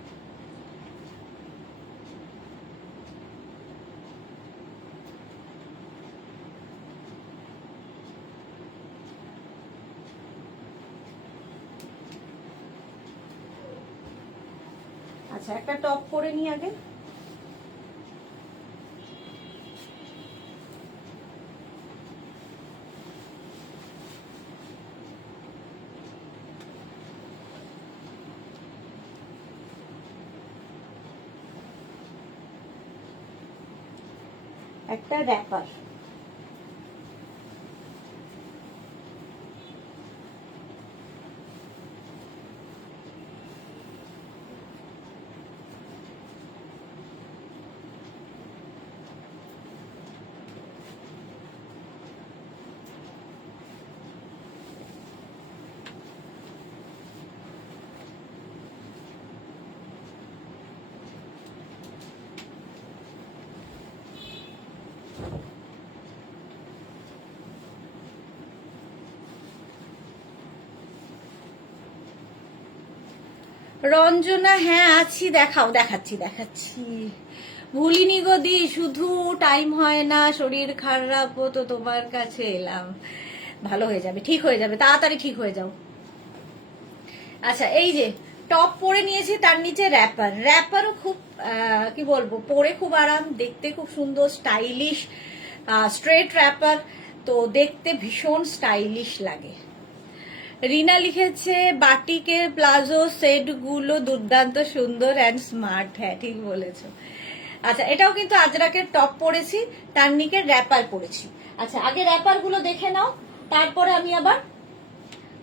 আচ্ছা, একটা টপ পরে নি আগে। একটা র্যাপার। রঞ্জনা, হ্যাঁ আছি, দেখাচ্ছি। ভুলিনি গো দি, শুধু টাইম হয় না, শরীর খারাপ, তো তোমার কাছে এলাম। ভালো হয়ে যাবে, ঠিক হয়ে যাবে, তাড়াতাড়ি ঠিক হয়ে যাও। আচ্ছা, এই যে টপ পরে নিয়েছি, তার নিচে র্যাপারও খুব কি বলবো, পরে খুব আরাম, দেখতে খুব সুন্দর, স্টাইলিশ, স্ট্রেট র্যাপার, তো দেখতে ভীষণ স্টাইলিশ লাগে। রিনা লিখেছে বাটিকের প্লাজো সেট গুলো দুর্দান্ত সুন্দর অ্যান্ড স্মার্ট। হ্যাঁ, ঠিক বলেছো। আচ্ছা, এটাও কিন্তু আজরাকের টপ পরেছি, তার নিচে র্যাপার পরেছি। আচ্ছা, আগে র্যাপার গুলো দেখে নাও, তারপরে আমি আবার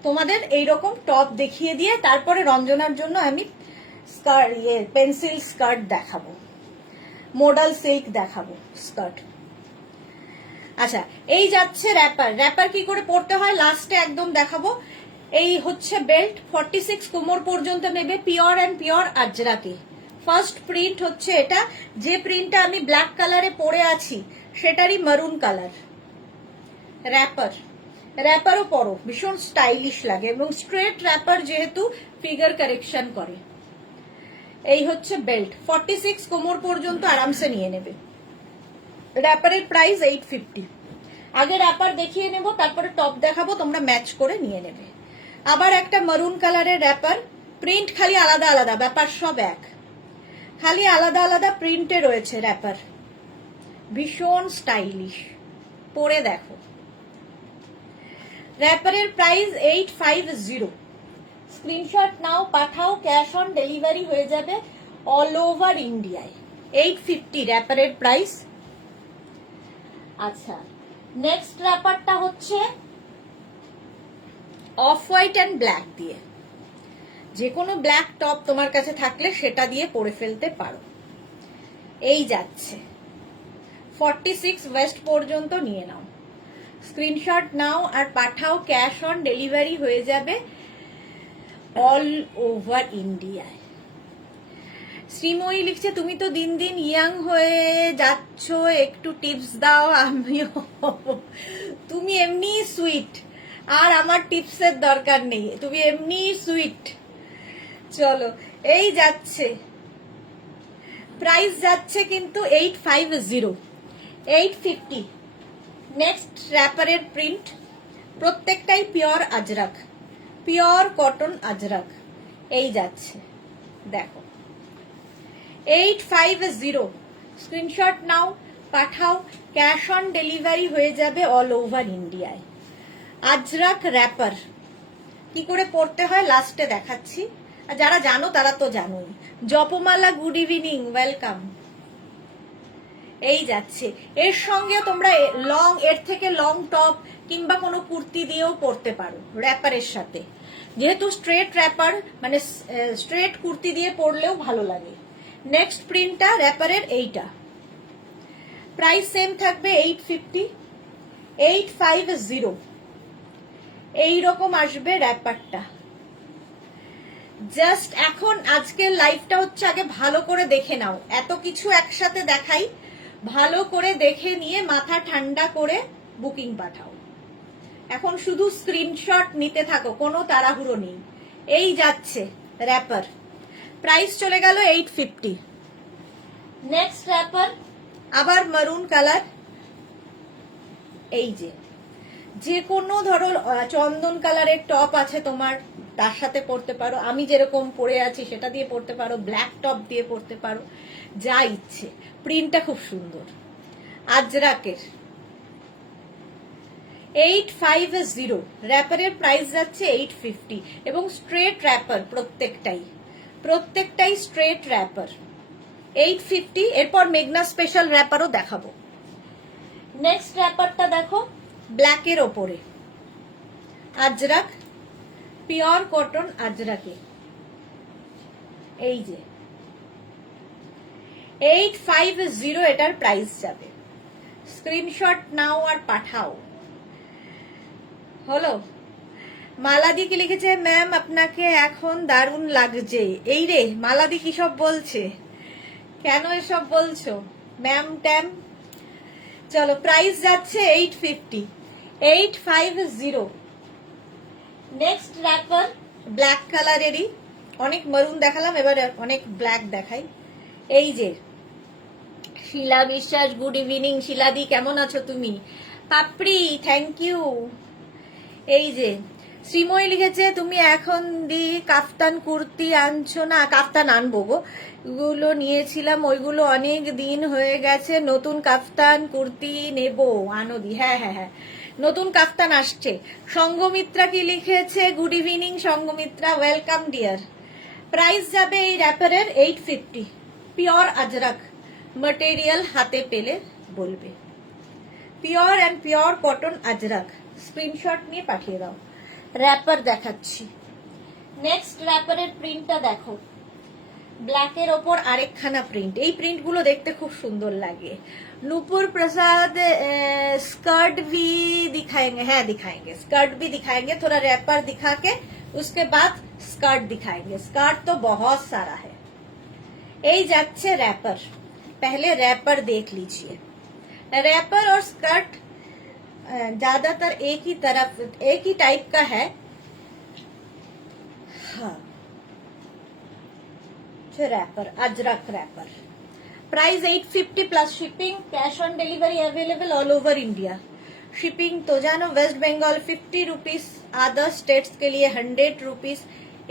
তোমাদের এইরকম টপ দেখিয়ে দিয়ে তারপরে রঞ্জনার জন্য আমি স্কার্ট, পেন্সিল স্কার্ট দেখাবো, মডাল সিল্ক দেখাবো স্কার্ট। আচ্ছা, এই যাচ্ছে র্যাপার কি করে পড়তে হয় লাস্টে একদম দেখাবো। এই হচ্ছে বেল্ট, 46 কোমর পর্যন্ত নেবে, পিওর অ্যান্ড পিওর আজরাকে। ফার্স্ট প্রিন্ট হচ্ছে এটা, যে প্রিন্টটা আমি ব্ল্যাক কালারে পরে আছি সেটারই মারুন কালার। র্যাপারও পরো, ভীষণ স্টাইলিশ লাগে, এবং স্ট্রেট র্যাপার যেহেতু ফিগার কারেকশন করে। এই হচ্ছে বেল্ট, 46 কোমর পর্যন্ত আরামসে নিয়ে নেবে। র্যাপারের প্রাইস 850। আগে র্যাপার দেখিয়ে নেব, তারপরে টপ দেখাবো, তোমরা ম্যাচ করে নিয়ে নেবে। আবার একটা মারুন কালারের র্যাপার, প্রিন্ট খালি আলাদা আলাদা, ব্যাপার সব এক, খালি আলাদা আলাদা প্রিন্টে রয়েছে র্যাপার, ভীষণ স্টাইলিশ, পরে দেখো। র্যাপারের প্রাইস 850। স্ক্রিনশট নাও, পাঠাও, ক্যাশ অন ডেলিভারি হয়ে যাবে অল ওভার ইন্ডিয়ায়। 850 র্যাপারের প্রাইস। আচ্ছা, নেক্সট র্যাপারটা হচ্ছে অফ হোয়াইট অ্যান্ড ব্ল্যাক দিয়ে, যে কোনো ব্ল্যাক টপ তোমার কাছে থাকলে সেটা দিয়ে পরে ফেলতে পারো। এই যাচ্ছে 46 ওয়েস্ট পর্যন্ত নিয়ে নাও, স্ক্রিনশট নাও আর পাঠাও, ক্যাশ অন ডেলিভারি হয়ে যাবে অল ওভার ইন্ডিয়ায়। শ্রীময়ী লিখছে তুমি তো দিন দিন ইয়াং হয়ে যাচ্ছ, একটু টিপস দাও। আমিও, তুমি এমনি সুইট, আর আমার টিপসের দরকার নেই, তুমি এমনি সুইট। চলো, এই যাচ্ছে, প্রাইস যাচ্ছে কিন্তু 850। নেক্সট র্যাপারের প্রিন্ট, প্রত্যেকটাই pure Ajrakh, pure cotton Ajrak. এই যাচ্ছে, দেখো 850। স্ক্রিনশট নাও, পাঠাও, ক্যাশ অন ডেলিভারি হয়ে যাবে অল ওভার ইন্ডিয়ায়। আজরাক র্যাপার কি করে পড়তে হয় লাস্টে দেখাচ্ছি, আর যারা জানো তারা তো জানোই। জপমালা, গুড ইভিনিং, ওয়েলকাম। এই যাচ্ছে, এর সঙ্গে তোমরা লং, এর থেকে লং টপ কিংবা কোনো কুর্তি দিয়েও পরতে পারো র্যাপারের সাথে, যেহেতু স্ট্রেট র্যাপার, মানে স্ট্রেট কুর্তি দিয়ে পরলেও ভালো লাগে। নেক্সট প্রিন্টটা র্যাপারের, এইটা প্রাইস সেম থাকবে 850। এইরকম আসবে র্যাপারটা। জাস্ট এখন আজকের লাইভটা হচ্ছে, আগে ভালো করে দেখে নাও, এত কিছু একসাথে দেখাই, ভালো করে দেখে নিয়ে মাথা ঠান্ডা করে বুকিং পাঠাও। এখন শুধু স্ক্রিনশট নিতে থাকো, কোনো তাড়াহুড়ো নেই। এই যাচ্ছে র্যাপার, প্রাইস চলে গেল 850। নেক্সট র্যাপার, আবার মারুন কালার। এই যে কোনো ধরো চন্দন কালারের টপ আছে তোমার, তার সাথে পরতে পারো, আমি যেরকম পরে আছি সেটা দিয়ে পরতে পারো, ব্ল্যাক টপ দিয়ে পরতে পারো, যা ইচ্ছে। প্রিন্টটা খুব সুন্দর, আজরাকের। 850 র্যাপারের প্রাইস যাচ্ছে 850, এবং স্ট্রেট র্যাপার, প্রত্যেকটাই স্ট্রেট র্যাপার। 850। এরপর মেঘনা স্পেশাল র্যাপারও দেখাবো। নেক্সট র্যাপারটা দেখো, ব্ল্যাকের ওপরে আজরাক, পিওর কটন আজরাকে। এই যে 850 এটার প্রাইস যাবে। স্ক্রিনশট নাও আর পাঠাও। হলো। মালাদি কি লিখেছে, ম্যাম আপনাকে এখন দারুণ লাগছে। এই রে মালাদি কি সব বলছে, কেন এসব বলছো ম্যাম ট্যাম? চলো, প্রাইস যাচ্ছে 850। নেক্সট র্যাপার ব্ল্যাক কালারেরই, অনেক মেরুন দেখালাম, এবার অনেক ব্ল্যাক দেখাই। এই যে শিলা বিশ্বাস, গুড ইভিনিং শিলাদি, কেমন আছো তুমি? পাপড়ি, থ্যাংক ইউ। এই যে শ্রীময়ী লিখেছে, তুমি এখন কাফতান কুর্তি আনছো না? কাফতান আনবো গো, গুলো নিয়েছিলাম ওইগুলো অনেক দিন হয়ে গেছে, নতুন কাফতান কুর্তি নেবো। আনদি, হ্যাঁ হ্যাঁ হ্যাঁ, নতুন কাফতান আসছে। সঙ্গমিত্রা কি লিখেছে, good evening Sanghamitra, welcome deer. Price যাবে এই র্যাপারের 850, পিওর আজরাক ম্যাটেরিয়াল, হাতে পেলে বলবে। Pure and pure cotton Ajrak, screenshot নিয়ে পাঠিয়ে দাও। র্যাপার দেখাচ্ছি। নেক্সট র্যাপারের প্রিন্টটা দেখো, ব্ল্যাকের ওপর আরেকখানা প্রিন্ট। এই প্রিন্টগুলো দেখতে খুব সুন্দর লাগে। नूपुर प्रसाद, स्कर्ट भी दिखाएंगे? हाँ दिखाएंगे, स्कर्ट भी दिखाएंगे, थोड़ा रैपर दिखा के उसके बाद स्कर्ट दिखाएंगे। स्कर्ट तो बहुत सारा है। यही जाच्छे रैपर, पहले रैपर देख लीजिए। रैपर और स्कर्ट ज्यादातर एक ही तरफ, एक ही टाइप का है। हाँ, wrapper Ajrak wrapper, price 850 plus shipping, cash on delivery available all over India. Shipping तो जानो, West Bengal 50 rupees, other states के लिए 100 रुपीज।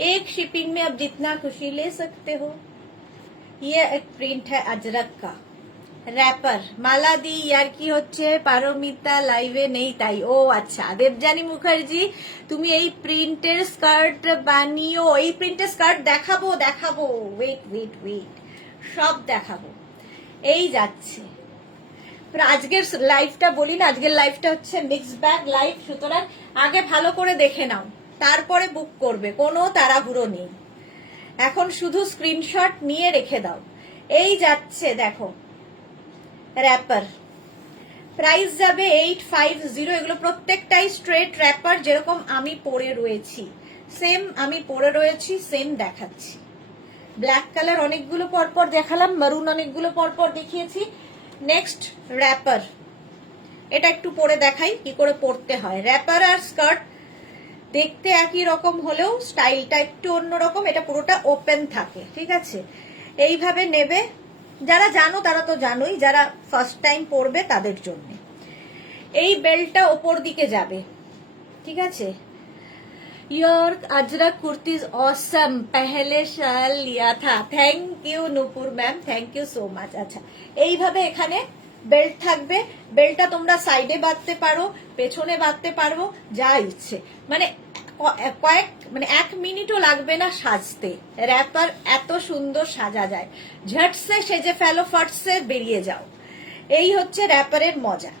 एक शिपिंग में आप जितना खुशी ले सकते हो। ये एक प्रिंट है अजरक का रैपर। माला दी यार की হচ্ছে, পারমিতা লাইভে নেই তাই। ও আচ্ছা, দেবজানী মুখার্জি, তুমি এই প্রিন্টের স্কার্ট বানিও। এই প্রিন্টের স্কার্ট দেখাবো দেখাবো, ওয়েট ওয়েট ওয়েট, সব দেখাবো। এই যাচ্ছে আজকের লাইভটা, বলি না আজকের লাইভটা হচ্ছে মিক্স ব্যাগ লাইভ, সুতরাং আগে ভালো করে দেখে নাও, তারপরে বুক করবে, কোনো তাড়াহুড়ো নেই। এখন শুধু স্ক্রিনশট নিয়ে রেখে দাও। এই যাচ্ছে দেখো র‍্যাপার, প্রাইস যাবে 850। এগুলো প্রত্যেকটাই স্ট্রেট র‍্যাপার, যেরকম আমি পরে রয়েছি সেম, আমি পরে রয়েছি সেম দেখাচ্ছি। ব্ল্যাক কালার অনেকগুলো পরপর দেখালাম, মেরুন অনেকগুলো পরপর দেখিয়েছি। নেক্সট র‍্যাপার, এটা একটু পরে দেখাই কি করে পরতে হয়। র‍্যাপার আর স্কার্ট দেখতে একই রকম হলেও স্টাইলটা একটু অন্যরকম। এটা পুরোটা ওপেন থাকে, ঠিক আছে? এইভাবে নেবে, যারা জানো তারা তো জানোই, যারা ফার্স্ট টাইম পরবে তাদের জন্য। এই বেল্টটা ওপর দিকে যাবে, ঠিক আছে? योर अजरक कुर्तीज ऑसम, पहले शाल लिया था। Thank you Nupur ma'am, thank you so much. আচ্ছা, এইভাবে এখানে বেল্ট থাকবে। বেল্টটা তোমরা সাইডে বাঁধতে পারো, পেছনে বাঁধতে পারো, যা ইচ্ছে। মানে মানে 1 মিনিটও লাগবে না সাজতে। র‍্যাপার এত সুন্দর সাজা যায়, ঝটসে সেজে ফেলো, ফটসে বেরিয়ে যাও। এই হচ্ছে র‍্যাপারের মজা।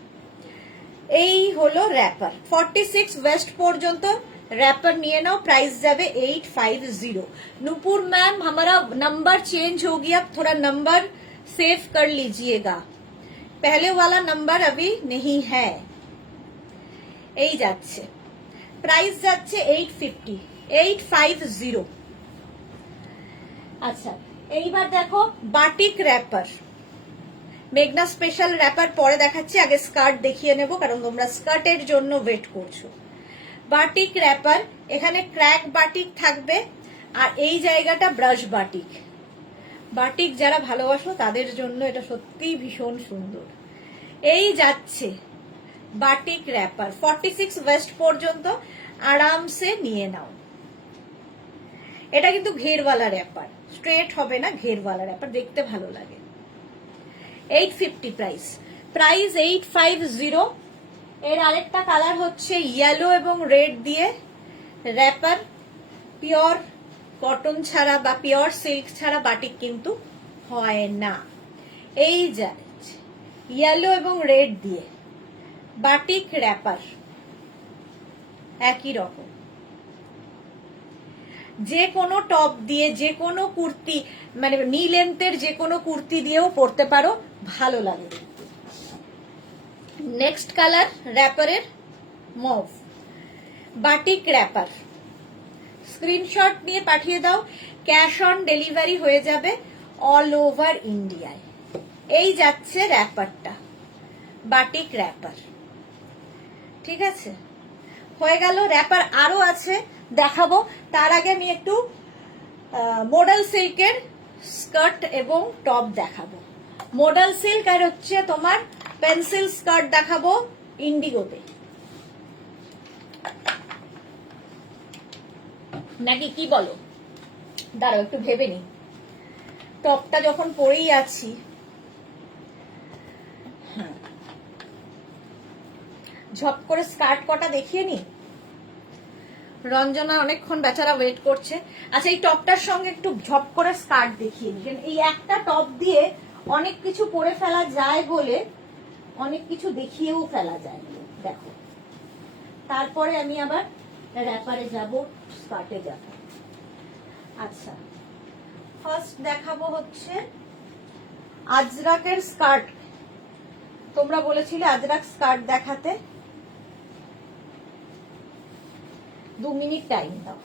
এই হলো র‍্যাপার। 46 ওয়েস্ট পর্যন্ত रैपर निये नाओ, प्राइस जावे 850। नुपुर मैम, हमारा नंबर चेंज हो गया, थोड़ा नंबर सेव कर लीजिएगा, पहले वाला नंबर अभी नहीं है। এই যাচ্ছে, প্রাইস যাচ্ছে 850। আচ্ছা, এইবার দেখো বাটিক র‍্যাপার, মেঘনা স্পেশাল র‍্যাপার পরে দেখাচ্ছি, আগে স্কার্ট দেখিয়ে নেব কারণ তোমরা স্কার্টের জন্য ওয়েট করছো। বাটিক র‍্যাপার, এখানে ক্র্যাক বাটিক থাকবে, আর এই জায়গাটা ব্রাশ বাটিক। বাটিক যারা ভালোবাসো তাদের জন্য এটা সত্যিই ভীষণ সুন্দর। এই যাচ্ছে বাটিক র‍্যাপার, 46 ওয়েস্ট পর্যন্ত আরামসে নিয়ে নাও। এটা কিন্তু ঘেরওয়ালা র‍্যাপার, স্ট্রেট হবে না, ঘেরওয়ালা র‍্যাপার, দেখতে ভালো লাগে। 850 প্রাইস, প্রাইস 850। এর আরেকটা কালার হচ্ছে ইয়েলো এবং রেড দিয়ে র‍্যাপার। পিওর কটন ছাড়া বা পিওর সিল্ক ছাড়া বাটিক কিন্তু হয় না। এই যাচ্ছে ইয়েলো এবং রেড দিয়ে বাটিক র্যাপার, একই রকম। যে কোনো টপ দিয়ে, যে কোনো কুর্তি, মানে নি লেন্থের যে কোনো কুর্তি দিয়েও পরতে পারো, ভালো লাগে। নেক্সট কালার র্যাপারের মভ, বাটিক র্যাপার। স্ক্রিনশট নিয়ে পাঠিয়ে দাও, ক্যাশ অন ডেলিভারি হয়ে যাবে অল ওভার ইন্ডিয়ায়। এই যাচ্ছে র্যাপারটা, বাটিক র্যাপার। ঠিক আছে, হয়ে গেল র্যাপার। আরো আছে, দেখাবো। তার আগে আমি একটু মডেল সিল্কের স্কার্ট এবং টপ দেখাবো। মডেল সিল্ক আর হচ্ছে তোমার পেন্সিল স্কার্ট দেখাবো ইন্ডিগোতে, নাকি কি বলো? দাঁড়াও একটু ভেবে নি। টপটা যখন পরেই আছি, ঝপ করে স্কার্ট কটা দেখিয়ে নি। রঞ্জনা অনেকক্ষণ বেচারা ওয়েট করছে। আচ্ছা, এই টপটার সঙ্গে একটু ঝপ করে স্কার্ট দেখিয়ে নি। এই একটা টপ দিয়ে অনেক কিছু পরে ফেলা যায় বলে অনেক কিছু দেখিয়েও ফেলা যায়। দেখো, তারপরে আমি আবার র্যাপারে যাব, স্কার্টে যাব। আচ্ছা, ফার্স্ট দেখাবো হচ্ছে আজরাকের স্কার্ট। তোমরা বলেছিলে আজরাক স্কার্ট দেখাতে, 2 মিনিট টাইম দাও।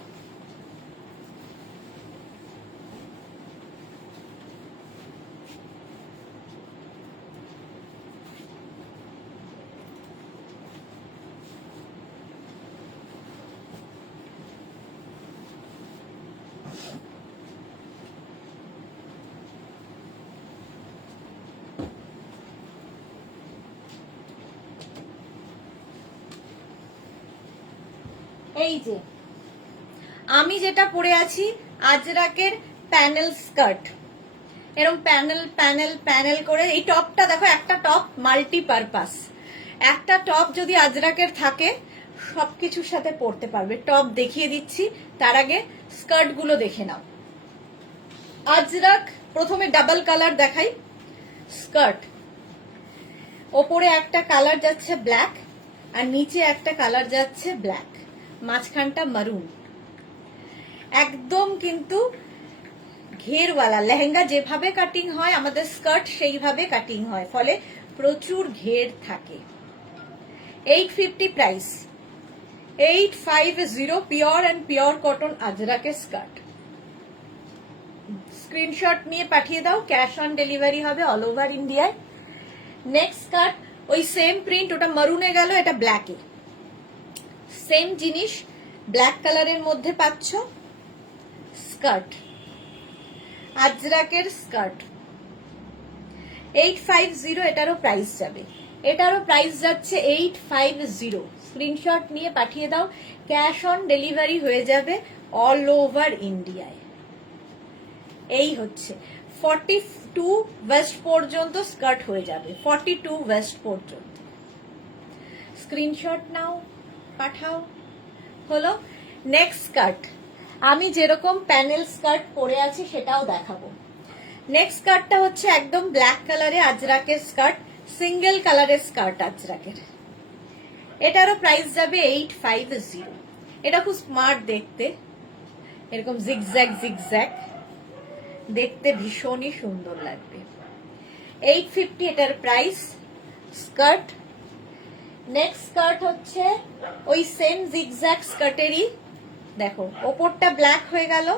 এই যে আমি যেটা পরে আছি আজরাকের প্যানেল স্কার্ট, এরকম প্যানেল প্যানেল প্যানেল করে। এই টপটা দেখো, একটা টপ মাল্টিপারপাস। একটা টপ যদি আজরাকের থাকে সবকিছুর সাথে পরতে পারবে। টপ দেখিয়ে দিচ্ছি, তার আগে স্কার্ট গুলো দেখে নাও। আজরাক প্রথমে ডাবল কালার দেখাই। স্কার্ট ওপরে একটা কালার যাচ্ছে ব্ল্যাক, আর নিচে একটা কালার যাচ্ছে ব্ল্যাক, মাঝখানটা মারুন। একদম কিন্তু ঘেরওয়ালা লেহেঙ্গা যেভাবে কাটিং হয় আমাদের স্কার্ট সেইভাবে কাটিং হয়, ফলে প্রচুর ঘের থাকে। 850 price, 850, pure and pure cotton আজরাকের স্কার্ট। স্ক্রিনশট নিয়ে পাঠিয়ে দাও, ক্যাশ অন ডেলিভারি হবে অল ওভার ইন্ডিয়ায়। নেক্সট স্কার্ট ওই সেম প্রিন্ট, ওটা মারুনে গেল, এটা ব্ল্যাকে। সেম জিনিস ব্ল্যাক কালারের মধ্যে পাচ্ছ স্কার্ট, আজরাকের স্কার্ট। 850, এটারও প্রাইস যাবে, এটারও প্রাইস যাচ্ছে 850। স্ক্রিনশট নিয়ে পাঠিয়ে দাও, ক্যাশ অন ডেলিভারি হয়ে যাবে অল ওভার ইন্ডিয়ায়। এই হচ্ছে 42 ওয়েস্ট পর্যন্ত স্কার্ট হয়ে যাবে, 42 ওয়েস্ট পর্যন্ত। স্ক্রিনশট নাও, পাঠাও। হলো নেক্সট স্কার্ট। আমি যেরকম প্যানেল স্কার্ট পরে আছি সেটাও দেখাবো। নেক্সট স্কার্টটা হচ্ছে একদম ব্ল্যাক কালারে আজরাকের স্কার্ট, সিঙ্গেল কালারের স্কার্ট আজরাকের। এটারও প্রাইস যাবে 850। এটা খুব স্মার্ট দেখতে, এরকম জিগজ্যাগ জিগজ্যাগ দেখতে ভীষণই সুন্দর লাগবে। 850 এটার প্রাইস। স্কার্ট, নেক্সট স্কার্ট হচ্ছে ওই সেম জিগজ্যাগ স্কার্টেরই, দেখো ওপরটা ব্ল্যাক হয়ে গেল,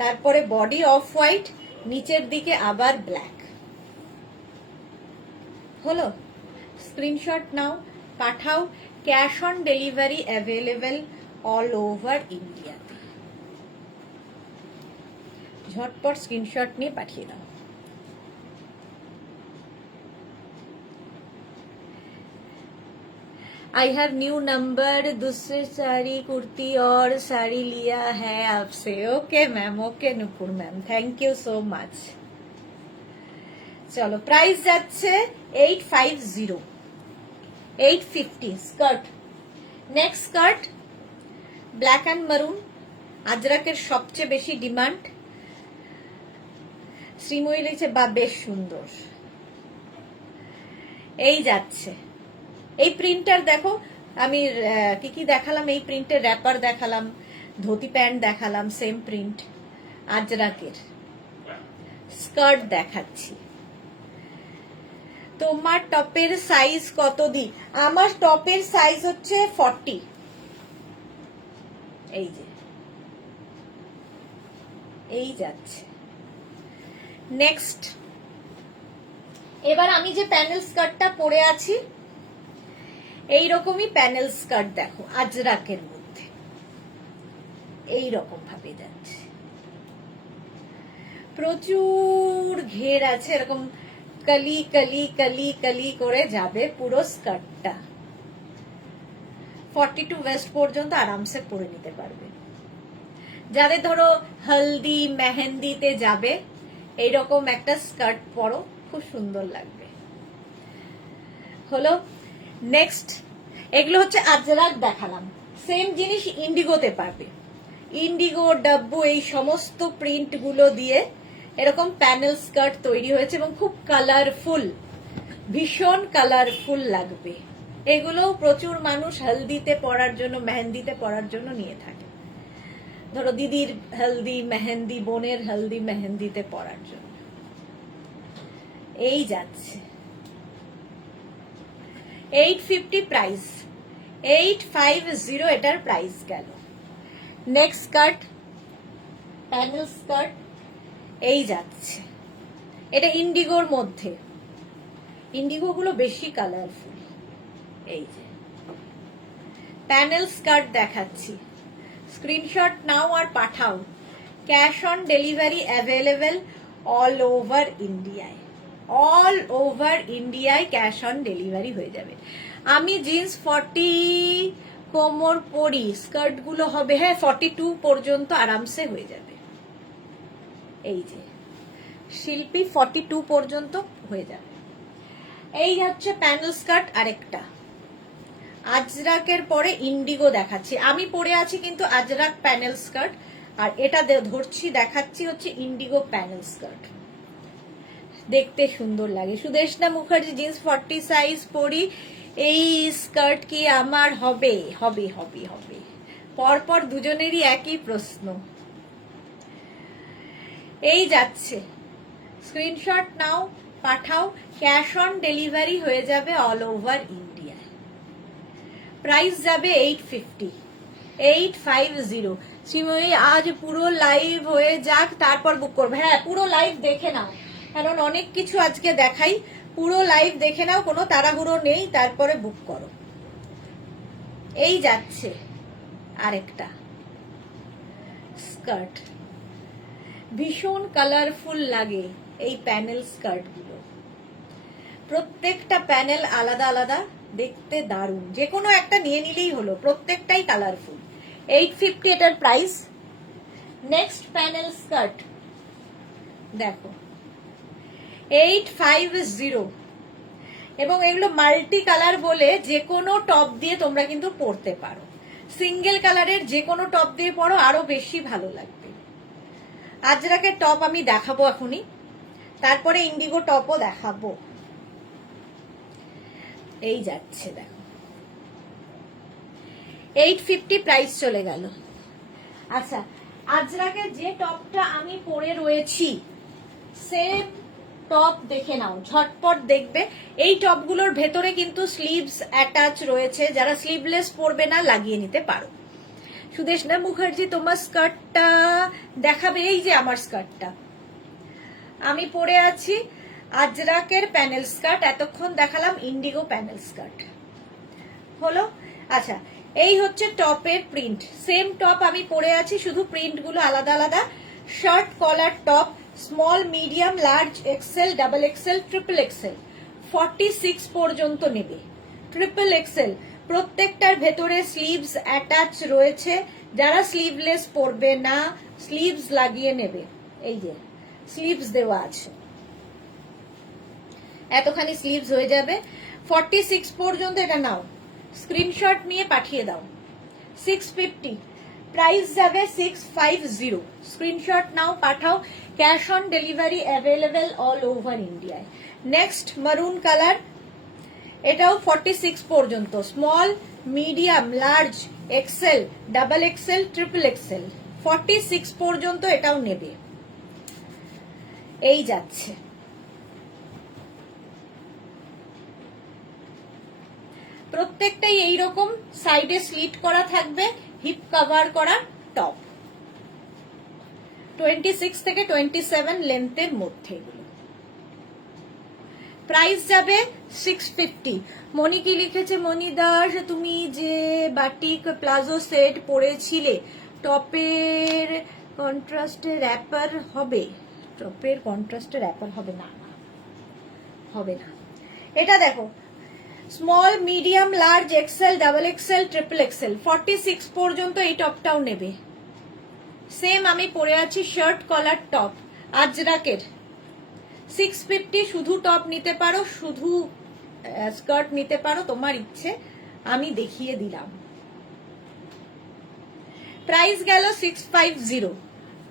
তারপরে বডি অফ হোয়াইট, নিচের দিকে আবার ব্ল্যাক। হলো, স্ক্রিনশট নাও, পাঠাও। Cash on delivery available all over ইন্ডিয়াতে। ঝটপট স্ক্রিনশট নিয়ে পাঠিয়ে দাও। आई हैव न्यू नंबर, दूसरे साड़ी कुर्ती और साड़ी लिया है आपसे। Okay ma'am, okay Nupur ma'am, thank you so much. चलो, प्राइस যাচ্ছে 850, 850 skirt. Next skirt black and maroon, আজরাকের সবচেয়ে বেশি ডিমান্ড। শ্রীময়ী লিখছে বা বেশ সুন্দর। এই যাচ্ছে এই প্রিন্টার দেখো, আমি কি কি দেখালাম, এই প্রিন্টের র্যাপার দেখালাম, ধুতি প্যান্ট দেখালাম সেম প্রিন্ট, আজরাকের স্কার্ট দেখাচ্ছি। তোমার টপের সাইজ কত দি? আমার টপের সাইজ হচ্ছে 40। এই যে এই যাচ্ছে। নেক্সট, এবার আমি যে প্যানেল স্কার্টটা পরে আছি, এইরকমই প্যানেল স্কার্ট দেখো আজরাকের মধ্যে, এইরকম ভাবে যাচ্ছে, প্রচুর ঘের আছে, এরকম কলি কলি কলি কলি করে যাবে পুরো স্কার্টটা। 42 ওয়েস্ট পর্যন্ত আরামসে পরে নিতে পারবে। যাদের ধরো হলদি মেহেন্দিতে যাবে, এইরকম একটা স্কার্ট পরো, খুব সুন্দর লাগবে। হলো। নেক্সট, এগুলো হচ্ছে আজরাক দেখালাম, সেম জিনিস ইন্ডিগোতে পাবে। ইন্ডিগো, ডাব্বু, এই সমস্ত প্রিন্ট গুলো দিয়ে এরকম প্যানেল স্কার্ট তৈরি হয়েছে এবং খুব কালারফুল, ভীষণ কালারফুল লাগবে। এগুলো প্রচুর মানুষ হলদিতে পরার জন্য, মেহেন্দিতে পরার জন্য নিয়ে থাকে। ধরো দিদির হলদি মেহেন্দি, বোনের হলদি মেহেন্দিতে পরার জন্য। এই যাচ্ছে 850 প্রাইস, 850 এটার প্রাইস গেল। নেক্সট স্কার্ট, প্যানেল স্কার্ট, এই যাচ্ছে, এটা ইন্ডিগোর মধ্যে, ইন্ডিগো গুলো বেশি কালারফুল। এই যে প্যানেল স্কার্ট দেখাচ্ছি, স্ক্রিনশট নাও আর পাঠাও। Cash on delivery available all over ইন্ডিয়ায়, অল ওভার ইন্ডিয়ায় ক্যাশ অন ডেলিভারি হয়ে যাবে। আমি জিন্স 40 কোমর পরি, স্কার্ট গুলো হবে হ্যাঁ 42 পর্যন্ত আরামসে হয়ে যাবে। এই যে শিল্পী 42 পর্যন্ত হয়ে যাবে। এই হচ্ছে প্যানেল স্কার্ট। আরেকটা আজরাকের পরে ইন্ডিগো দেখাচ্ছি, আমি পরে আছি কিন্তু আজরাক প্যানেল স্কার্ট, আর এটা ধরছি দেখাচ্ছি হচ্ছে ইন্ডিগো প্যানেল স্কার্ট। দেখতে সুন্দর লাগে। সুদেশনা মুখার্জি জিন্স 40 সাইজ পরি, এই স্কার্ট কি আমার হবে? হবে হবে হবে, পরপর দুজনেরই একই প্রশ্ন। এই যাচ্ছে, স্ক্রিনশট নাও পাঠাও, ক্যাশ অন ডেলিভারি হয়ে যাবে অল ওভার ইন্ডিয়া। প্রাইস যাবে 850, 850। শ্রীময়ী আজ পুরো লাইভ হয়ে যাক, তারপর বুক করবে। হ্যাঁ, পুরো লাইভ দেখে নাও, কারণ অনেক কিছু আজকে দেখাই। পুরো লাইভ দেখে নাও, কোনো তাড়াহুড়ো নেই, তারপরে বুক করো। এই যাচ্ছে আরেকটা স্কার্ট, ভীষণ কালারফুল লাগে এই প্যানেল স্কার্ট গুলো, প্রত্যেকটা প্যানেল আলাদা আলাদা, দেখতে দারুণ। যে কোনো একটা নিয়ে নিলেই হলো, প্রত্যেকটাই কালারফুল। 850 এটার প্রাইস। নেক্সট প্যানেল স্কার্ট দেখো 850, এবং এগুলো মাল্টি কালার বলে যে কোনো টপ দিয়ে তোমরা কিন্তু পরতে পারো। সিঙ্গেল কালারের যে কোনো টপ দিয়ে পরো, আরো বেশি ভালো লাগবে। আজরাকের টপ আমি দেখাবো এখনই, তারপরে ইন্ডিগো টপও দেখাবো। এই যাচ্ছে দেখো 850 প্রাইস চলে গেল। আচ্ছা, আজরাকের যে টপটা আমি পরে রয়েছি সেম টপ দেখে নাও, ঝটপট দেখবে। এই টপগুলোর ভেতরে কিন্তু স্লিভস অ্যাটাচ রয়েছে, যারা স্লিভলেস পরবে না লাগিয়ে নিতে পারো। সুদেশনা মুখার্জি তোমার স্কার্টটা দেখাবে। এই যে আমার স্কার্টটা আমি পরে আছি, আজরাকের প্যানেল স্কার্ট, এতক্ষণ দেখালাম ইন্ডিগো প্যানেল স্কার্ট। হলো। আচ্ছা, এই হচ্ছে টপের প্রিন্ট, সেম টপ আমি পরে আছি, শুধু প্রিন্ট গুলো আলাদা আলাদা। Shirt collar top, small, medium, large, XL, double XL, triple XL, 46 পর্যন্ত নেবে। ট্রিপল এক্সেল, প্রত্যেকটার ভেতরে স্লিভস অ্যাটাচ রয়েছে, যারা স্লিভলেস পরবে না স্লিভস লাগিয়ে নেবে। এই যে স্লিভস দেওয়া আছে, এতখানি স্লিভস হয়ে যাবে। 46 পর্যন্ত এটা নাও, স্ক্রিনশট নিয়ে পাঠিয়ে দাও। 650 প্রাইস যাবে, 650। স্ক্রিনশট নাও পাঠাও, cash on delivery available all over ইন্ডিয়ায়। নেক্সট মারুন কালার, এটাও 46 পর্যন্ত, small, medium, large, XL, double XL, triple XL, 46 পর্যন্ত এটাও নেবে। এই যাচ্ছে। প্রত্যেকটাই এইরকম সাইডে স্লিট করা থাকবে, হিপ কভার করা টপ, 26 থেকে 27 লেন্থের মধ্যে। প্রাইস যাবে 650। মনি কি লিখেছে, মনি দাস, তুমি যে বাটিক প্লাজো সেট পরেছিলে টপের কন্ট্রাস্টে র্যাপার হবে? টপের কন্ট্রাস্টে র্যাপার হবে না, হবে না। এটা দেখো, small, medium, large, XL, double XL, triple XL, 46 পর্যন্ত এই টপটাও নেবে। সেম আমি পরে আছি শার্ট কলার টপ আজরাকের, 650। শুধু টপ নিতে পারো, শুধু স্কার্ট নিতে পারো, তোমার ইচ্ছে, আমি দেখিয়ে দিলাম। প্রাইস গেল 650,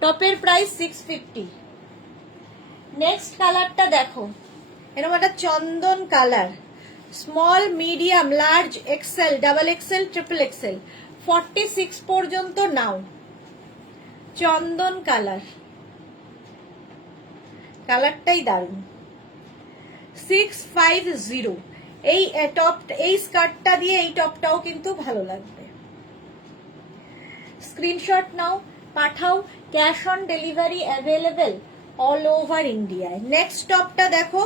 টপের প্রাইস 650। নেক্সট কালারটা দেখো, এরকম একটা চন্দন colour, small, medium, large, XL, double XL, triple XL, 46 পর্যন্ত নাও। চন্দন কালার, কালারটাই দারুণ। 650। এই টপ, এই স্কার্টটা দিয়ে এই টপটাও কিন্তু ভালো লাগবে। স্ক্রিনশট নাও, পাঠাও, cash on delivery available all over ইন্ডিয়ায়। নেক্সট টপটা দেখো,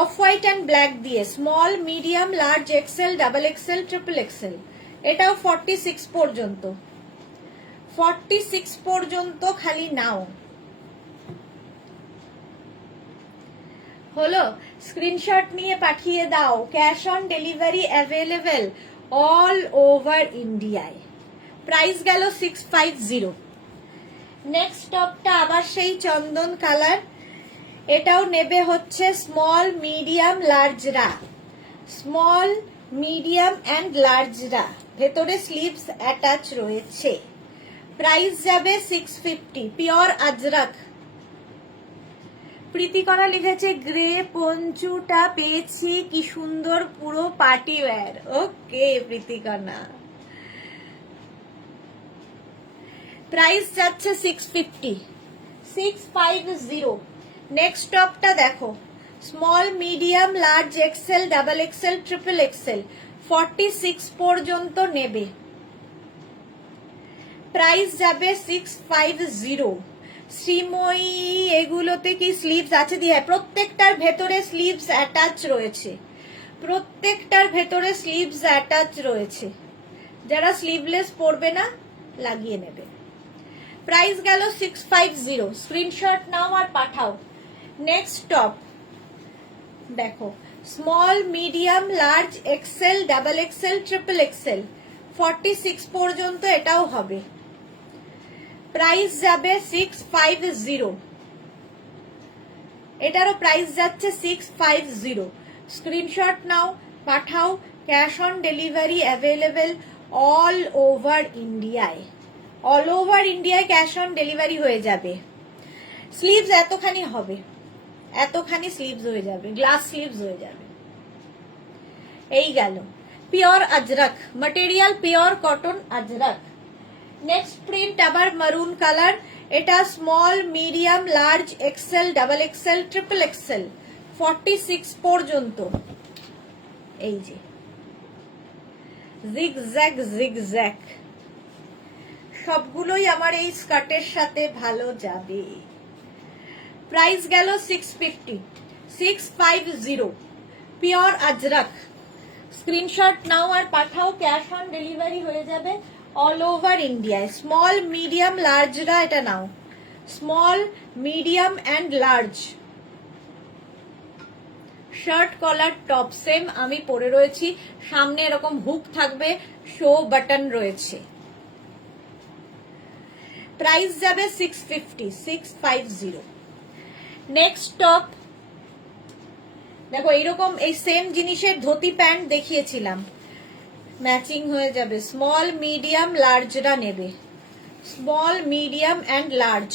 অফ হোয়াইট অ্যান্ড ব্ল্যাক দিয়ে, small, medium, large, XL, double XL, triple XL, এটাও 46 পর্যন্ত। 46 পর্যন্ত খালি নাও। হলো, স্ক্রিনশট নিয়ে পাঠিয়ে দাও, cash on delivery available all over ইন্ডিয়ায়। প্রাইস গেল 650। নেক্সট টপটা আবার সেই চন্দন কালার, এটাও নেবে হচ্ছে স্মল, মিডিয়াম, লার্জরা, স্মল, মিডিয়াম অ্যান্ড লার্জরা, ভেতরে স্লিভস অ্যাটাচ রয়েছে। প্রাইস যাবে 650, পিওর আজরাক। প্রীতিকণা লিখেছে গ্রে পঞ্চুটা পেয়েছি, কি সুন্দর, পুরো party wear. Okay Pritikana, price যাচ্ছে 650, 650। নেক্সট টপটা দেখো, small, medium, large, XL, double XL, triple XL, 46 পর্যন্ত নেবে। প্রাইস যাবে 650। শ্রীময়ী, এগুলোতে কি স্লিভস আছে? দিয়ে প্রত্যেকটার ভেতরে স্লিভস অ্যাটাচ রয়েছে, প্রত্যেকটার ভেতরে স্লিভস অ্যাটাচ রয়েছে। যারা স্লিভলেস পরবে না লাগিয়ে নেবে। প্রাইস গেল 650, স্ক্রিনশট নাও আর পাঠাও। নেক্সট টপ দেখো, small, medium, large, XL, double XL, triple XL, 46 পর্যন্ত এটাও হবে। প্রাইস যাবে 650, এটারও প্রাইস যাচ্ছে 650। স্ক্রিনশট নাও, পাঠাও, cash on delivery available all over ইন্ডিয়ায়। অল ওভার ইন্ডিয়ায় ক্যাশ অন ডেলিভারি হয়ে যাবে। স্লিভস এতখানি হবে, এতখানি স্লিভস হয়ে যাবে, গ্লাস স্লিভস হয়ে যাবে। এই গেল pure Ajrak material, pure cotton Ajrak. Next print আবার মারুন কালার, এটা small, medium, large, XL, double XL, triple XL, 46 পর্যন্ত। এই যে জিগজ্যাগ জিগজ্যাগ, সবগুলোই আমার এই স্কার্টের সাথে ভালো যাবে। প্রাইস গেল 650, 650, পিওর আজরাক। স্ক্রিনশট নাও আর পাঠাও, ক্যাশ অন ডেলিভারি হয়ে যাবে অল ওভার ইন্ডিয়ায়। স্মল, মিডিয়াম, লার্জরা এটা নাও, small, medium and large. Shirt collar top same আমি পরে রয়েছি, সামনে এরকম হুক থাকবে, শো বাটন রয়েছে। প্রাইস যাবে 650, 650। নেক্সট টপ দেখো, এইরকম এই সেম জিনিসের ধুতি প্যান্ট দেখিয়েছিলাম, ম্যাচিং হয়ে যাবে। স্মল, মিডিয়াম, লার্জরা নেবে, small, medium and large.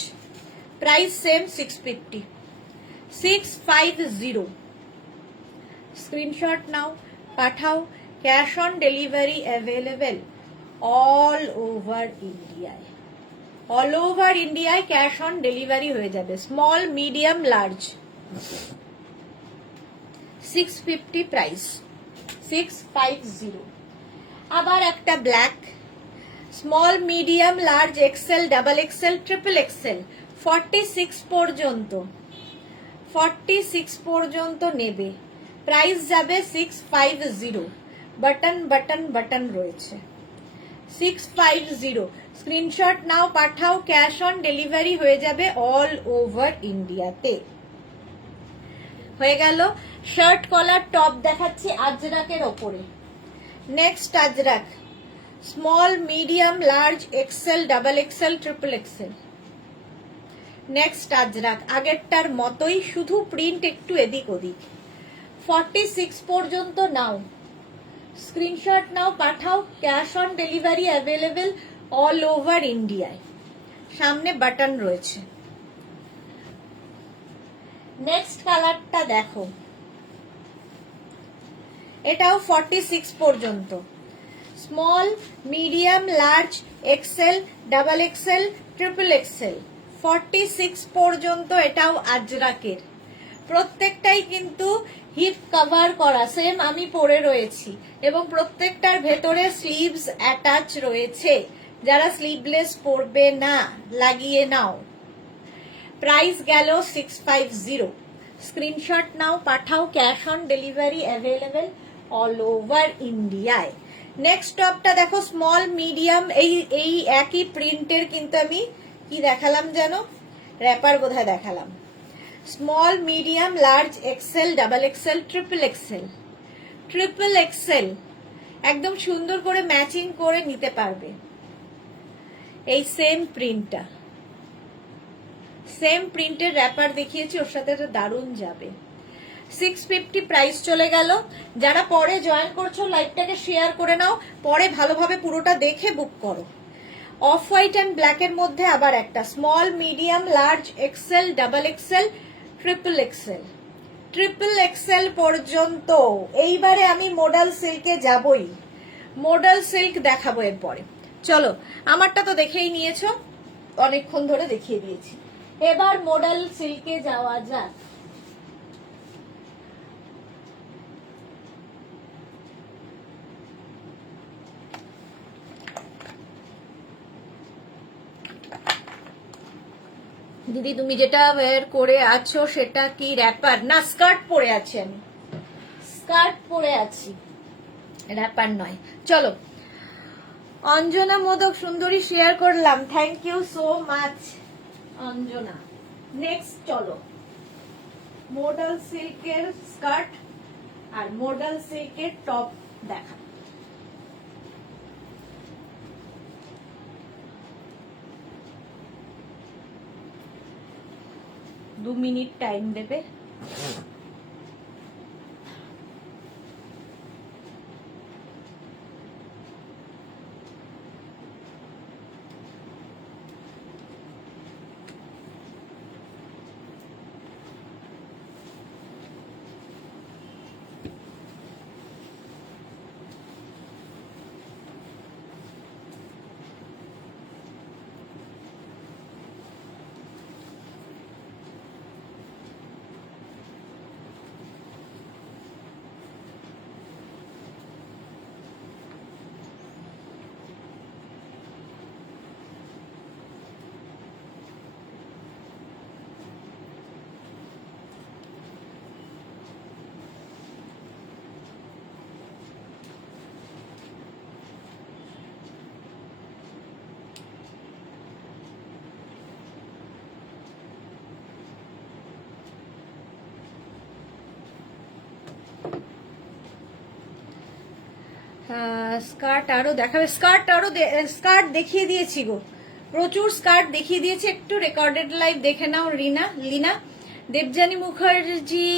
Price same 650, 650। Screenshot নাও, পাঠাও, cash on delivery available all over ইন্ডিয়ায়। অল ওভার ইন্ডিয়ায় ক্যাশ অন ডেলিভারি হয়ে যাবে। Small, medium, large 650 price, 650। আবার একটা black, small, medium, large, XL, double XL, triple XL 46 পর্যন্ত, 46 পর্যন্ত নেবে। প্রাইস যাবে 650। বাটন বাটন বাটন রয়েছে 650। স্ক্রিনশট নাও, পাঠাও, ক্যাশ অন ডেলিভারি হয়ে যাবে অল ওভার ইন্ডিয়াতে। হয়ে গেল। শার্ট কলার টপ দেখাচ্ছি আজরাকের ওপরে। Next Ajrak, small, medium, large, XL, double XL, triple XL. Next Ajrakh আগেরটার মতোই, শুধু প্রিন্ট একটু এদিক ওদিক। 46 পর্যন্ত নাও, স্ক্রিনশট নাও, পাঠাও, cash on delivery available all over ইন্ডিয়ায়। সামনে বাটন রয়েছে। নেক্সট কালারটা দেখো, এটাও 46 পর্যন্ত। Small, medium, large, XL, double XL, triple XL 46 পর্যন্ত। এটাও আজরাকের। প্রত্যেকটাই কিন্তু হিপ কভার করা, সেম আমি পরে রয়েছি, এবং প্রত্যেকটার ভেতরে স্লিভস অ্যাটাচ রয়েছে। যারা স্লিভলেস পরবে না, লাগিয়ে নাও। প্রাইস গেল 650। স্ক্রিনশট নাও, পাঠাও, cash on delivery available all over ইন্ডিয়ায়। নেক্সট টপটা দেখো, স্মল, মিডিয়াম, এই একই প্রিন্টের, কিন্তু আমি কি দেখালাম যেন, র্যাপার বোধহয় দেখালাম। Small, medium, large, XL, double XL, triple XL. Triple XL একদম সুন্দর করে ম্যাচিং করে নিতে পারবে। এই সেম প্রিন্টটা, সেম প্রিন্টের র্যাপার দেখিয়েছি, ওর সাথে তো দারুণ যাবে। 650 প্রাইস চলে গেল। যারা পরে জয়েন করছো লাইভটাকে শেয়ার করে নাও, পরে ভালোভাবে পুরোটা দেখে বুক করো। অফ হোয়াইট অ্যান্ড ব্ল্যাকের মধ্যে আবার একটা, small, medium, large, XL, double XL, triple XL. Triple XL পর্যন্ত। এইবারে আমি মডেল সিল্কে যাবই, মডেল সিল্ক দেখাবো এরপরে। চলো, আমারটা তো দেখেই নিয়েছো, অনেকক্ষণ ধরে দেখিয়ে দিয়েছি। এবার মডেল সিল্কে যাওয়া যাক। দিদি তুমি যেটা ওয়্যার করে আছো সেটা কি র্যাপার? না, স্কার্ট পরে আছি আমি, স্কার্ট পরে আছি, র্যাপার নয়। চলো, অঞ্জনা মোদক সুন্দরী শেয়ার করলাম, thank you so much Anjana. Next চলো, মডেল সিল্কের স্কার্ট আর মডেল সিল্কের টপ দেখা। দু মিনিট টাইম দেবে। স্কার্ট আরো দেখাবে, স্কার্ট দেখিয়ে দিয়েছি গো, প্রচুর স্কার্ট দেখিয়ে দিয়েছি। একটু রেকর্ডেড লাইভ দেখে নাও। লিনা দেবযানী মুখার্জি,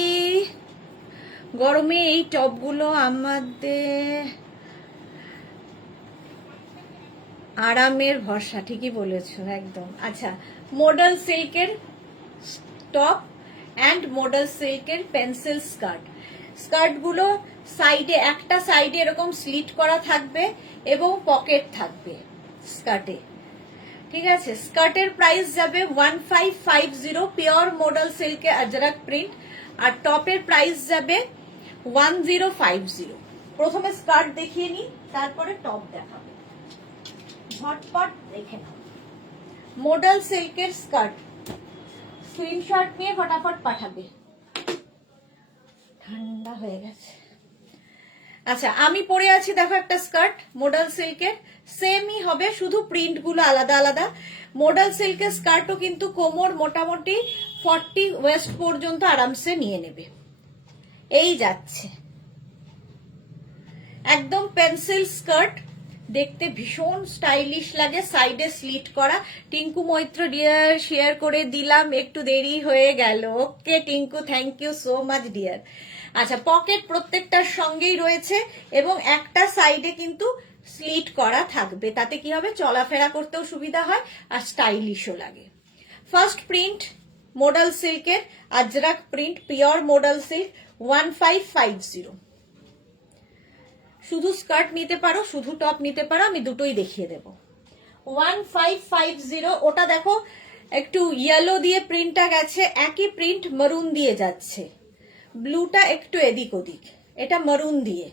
গরমে এই টপগুলো আমাদের আরামের ভরসা, ঠিকই বলেছো একদম। আচ্ছা, মডেল সিল্কের টপ অ্যান্ড মডেল সিল্কের পেন্সিল স্কার্ট। স্কার্টগুলো সাইডে একটা সাইডে এরকম স্লিট করা থাকবে এবং পকেট থাকবে স্কার্টে। ঠিক আছে, স্কার্টের প্রাইস যাবে 1550 পিওর মডেল সিল্কে আজরাক প্রিন্ট, আর টপের প্রাইস যাবে 1050। প্রথমে স্কার্ট দেখিয়ে নি, তারপরে টপ দেখাবো, ঝটপট দেখে নাও। মডেল সিল্কের স্কার্ট স্ক্রিনশট নিয়ে ফটাফট পাঠাবে, ঠান্ডা হয়ে গেছে। আচ্ছা, আমি পরে আছি দেখো একটা স্কার্ট মডেল সিল্কের, সেমই হবে, শুধু প্রিন্ট গুলো আলাদা আলাদা। মডেল সিল্কের স্কার্টও কিন্তু কোমর মোটামুটি 40 ওয়েস্ট পর্যন্ত আরামসে নিয়ে নেবে। এই যাচ্ছে একদম পেন্সিল স্কার্ট, দেখতে ভীষণ স্টাইলিশ লাগে, সাইডে স্লিট করা। টিঙ্কু মৈত্র ডিয়ার শেয়ার করে দিলাম, একটু দেরি হয়ে গেল। Okay Tinku, thank you so much dear. আচ্ছা, পকেট প্রত্যেকটার সঙ্গেই রয়েছে এবং একটা সাইডে কিন্তু স্লিট করা থাকবে, তাতে কি হবে চলাফেরা করতেও সুবিধা হয় আর স্টাইলিশও লাগে। ফার্স্ট প্রিন্ট মডেল সিল্কের Ajrak print pure model silk 1550। শুধু স্কার্ট নিতে পারো, শুধু টপ নিতে পারো, আমি দুটোই দেখিয়ে দেব। 1550। ওটা দেখো একটু ইয়েলো দিয়ে প্রিন্টটা গেছে, একই প্রিন্ট মারুন দিয়ে যাচ্ছে, ব্লুটা একটু এদিক ওদিক, এটা মারুন দিয়ে।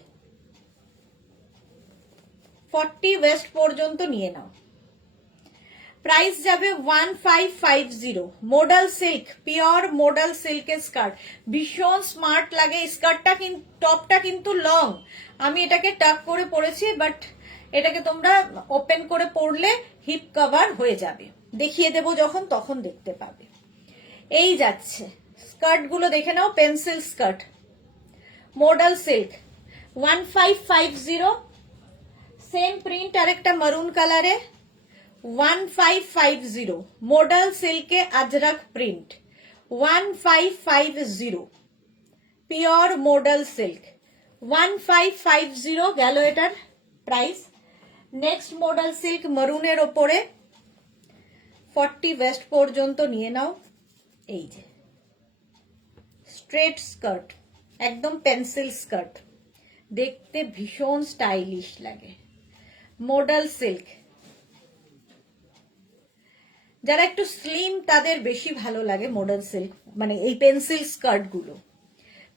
40 ওয়েস্ট পর্যন্ত নিয়ে নাও। প্রাইস যাবে 1550। মডেল সিল্ক, পিওর মডেল সিল্কের স্কার্ট, ভীষণ স্মার্ট লাগে স্কার্টটা। কিন্তু টপটা কিন্তু লং, আমি এটাকে টাক করে পরেছি, বাট এটাকে তোমরা ওপেন করে পরলে হিপ কভার হয়ে যাবে, দেখিয়ে দেব যখন তখন দেখতে পাবে। এই যাচ্ছে স্কার্ট গুলো দেখে নাও, pencil skirt model silk 1550। Same print আরেকটা মারুন কালারে 1550। মডেল সিল্কে Ajrakh print 1550 pure model silk 1550 গেল এটার প্রাইস। নেক্সট মডেল সিল্ক মারুনের ওপরে 40 ওয়েস্ট পর্যন্ত নিয়ে নাও। এই যে স্ট্রেট স্কার্ট, একদম পেন্সিল স্কার্ট, দেখতে ভীষণ স্টাইলিশ লাগে মডেল সিল্ক। যারা একটু স্লিম তাদের বেশি ভালো লাগে মডেল সিল্ক, মানে এই পেন্সিল স্কার্ট গুলো,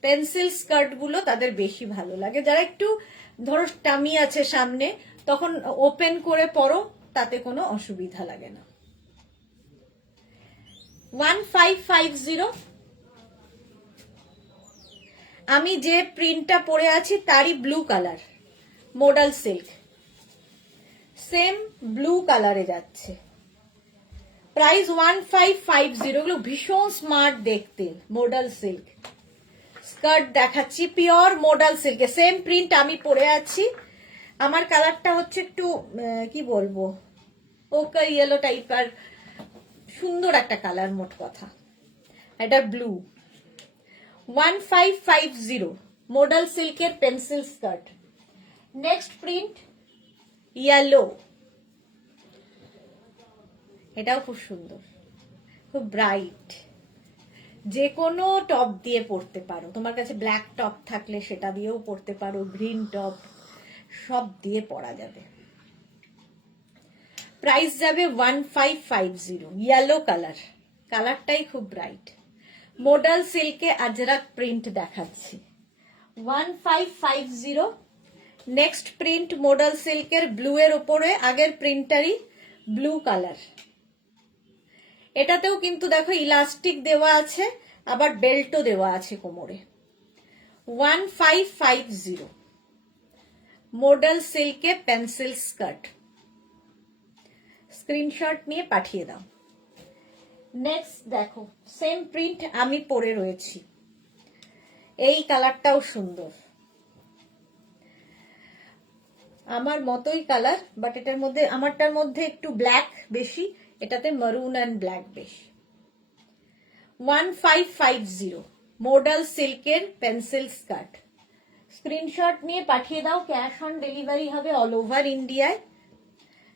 পেন্সিল স্কার্ট গুলো তাদের বেশি ভালো লাগে। যারা একটু ধরো টামি আছে সামনে, তখন ওপেন করে পরো, তাতে কোনো অসুবিধা লাগে না। 1550। আমি যে প্রিন্টটা পরে আছি তারই blue colour model silk, same blue কালারে যাচ্ছে। প্রাইস 1550। এগুলো ভীষণ স্মার্ট দেখতে মডেল সিল্ক। স্কার্ট দেখাচ্ছি পিওর মডেল সিল্কে, সেম প্রিন্ট আমি পরে আছি। আমার কালারটা হচ্ছে একটু কি বলবো, ওকে ইয়েলো টাইপের, সুন্দর একটা কালার মোট কথা। এটা ব্লু। 1550 মডেল সিল্কের pencil skirt. Next print yellow, এটাও খুব সুন্দর, খুব ব্রাইট, যে কোনো টপ দিয়ে পরতে পারো। তোমার কাছে ব্ল্যাক টপ থাকলে সেটা দিয়েও পরতে পারো, গ্রিন টপ, সব দিয়ে পরা যাবে। প্রাইস যাবে 1550। ইয়েলো কালার, কালারটাই খুব ব্রাইট। মডেল সিল্কে আজরাক প্রিন্ট দেখাচ্ছি 1550। নেক্সট প্রিন্ট মডেল সিল্কের ব্লু এর উপরে, আগের প্রিন্টারই ব্লু কালার। এটাতেও কিন্তু দেখো ইলাস্টিক দেওয়া আছে, আবার বেল্টও দেওয়া আছে কোমরে। 1550 মডেল সিল্কে পেন্সিল স্কার্ট, স্ক্রিনশট নিয়ে পাঠিয়ে দাও। নেক্সট দেখো সেম প্রিন্ট আমি পরে রয়েছি, এই কালারটাও সুন্দর, আমার মতোই কালার, বাট এটার মধ্যে আমারটার মধ্যে একটু ব্ল্যাক বেশি, এটাতে মারুন অ্যান্ড ব্ল্যাক বেশি। 1550 মডেল সিল্কের পেন্সিল স্কার্ট, স্ক্রিনশট নিয়ে পাঠিয়ে দাও, ক্যাশ অন ডেলিভারি হবে অল ওভার ইন্ডিয়ায়।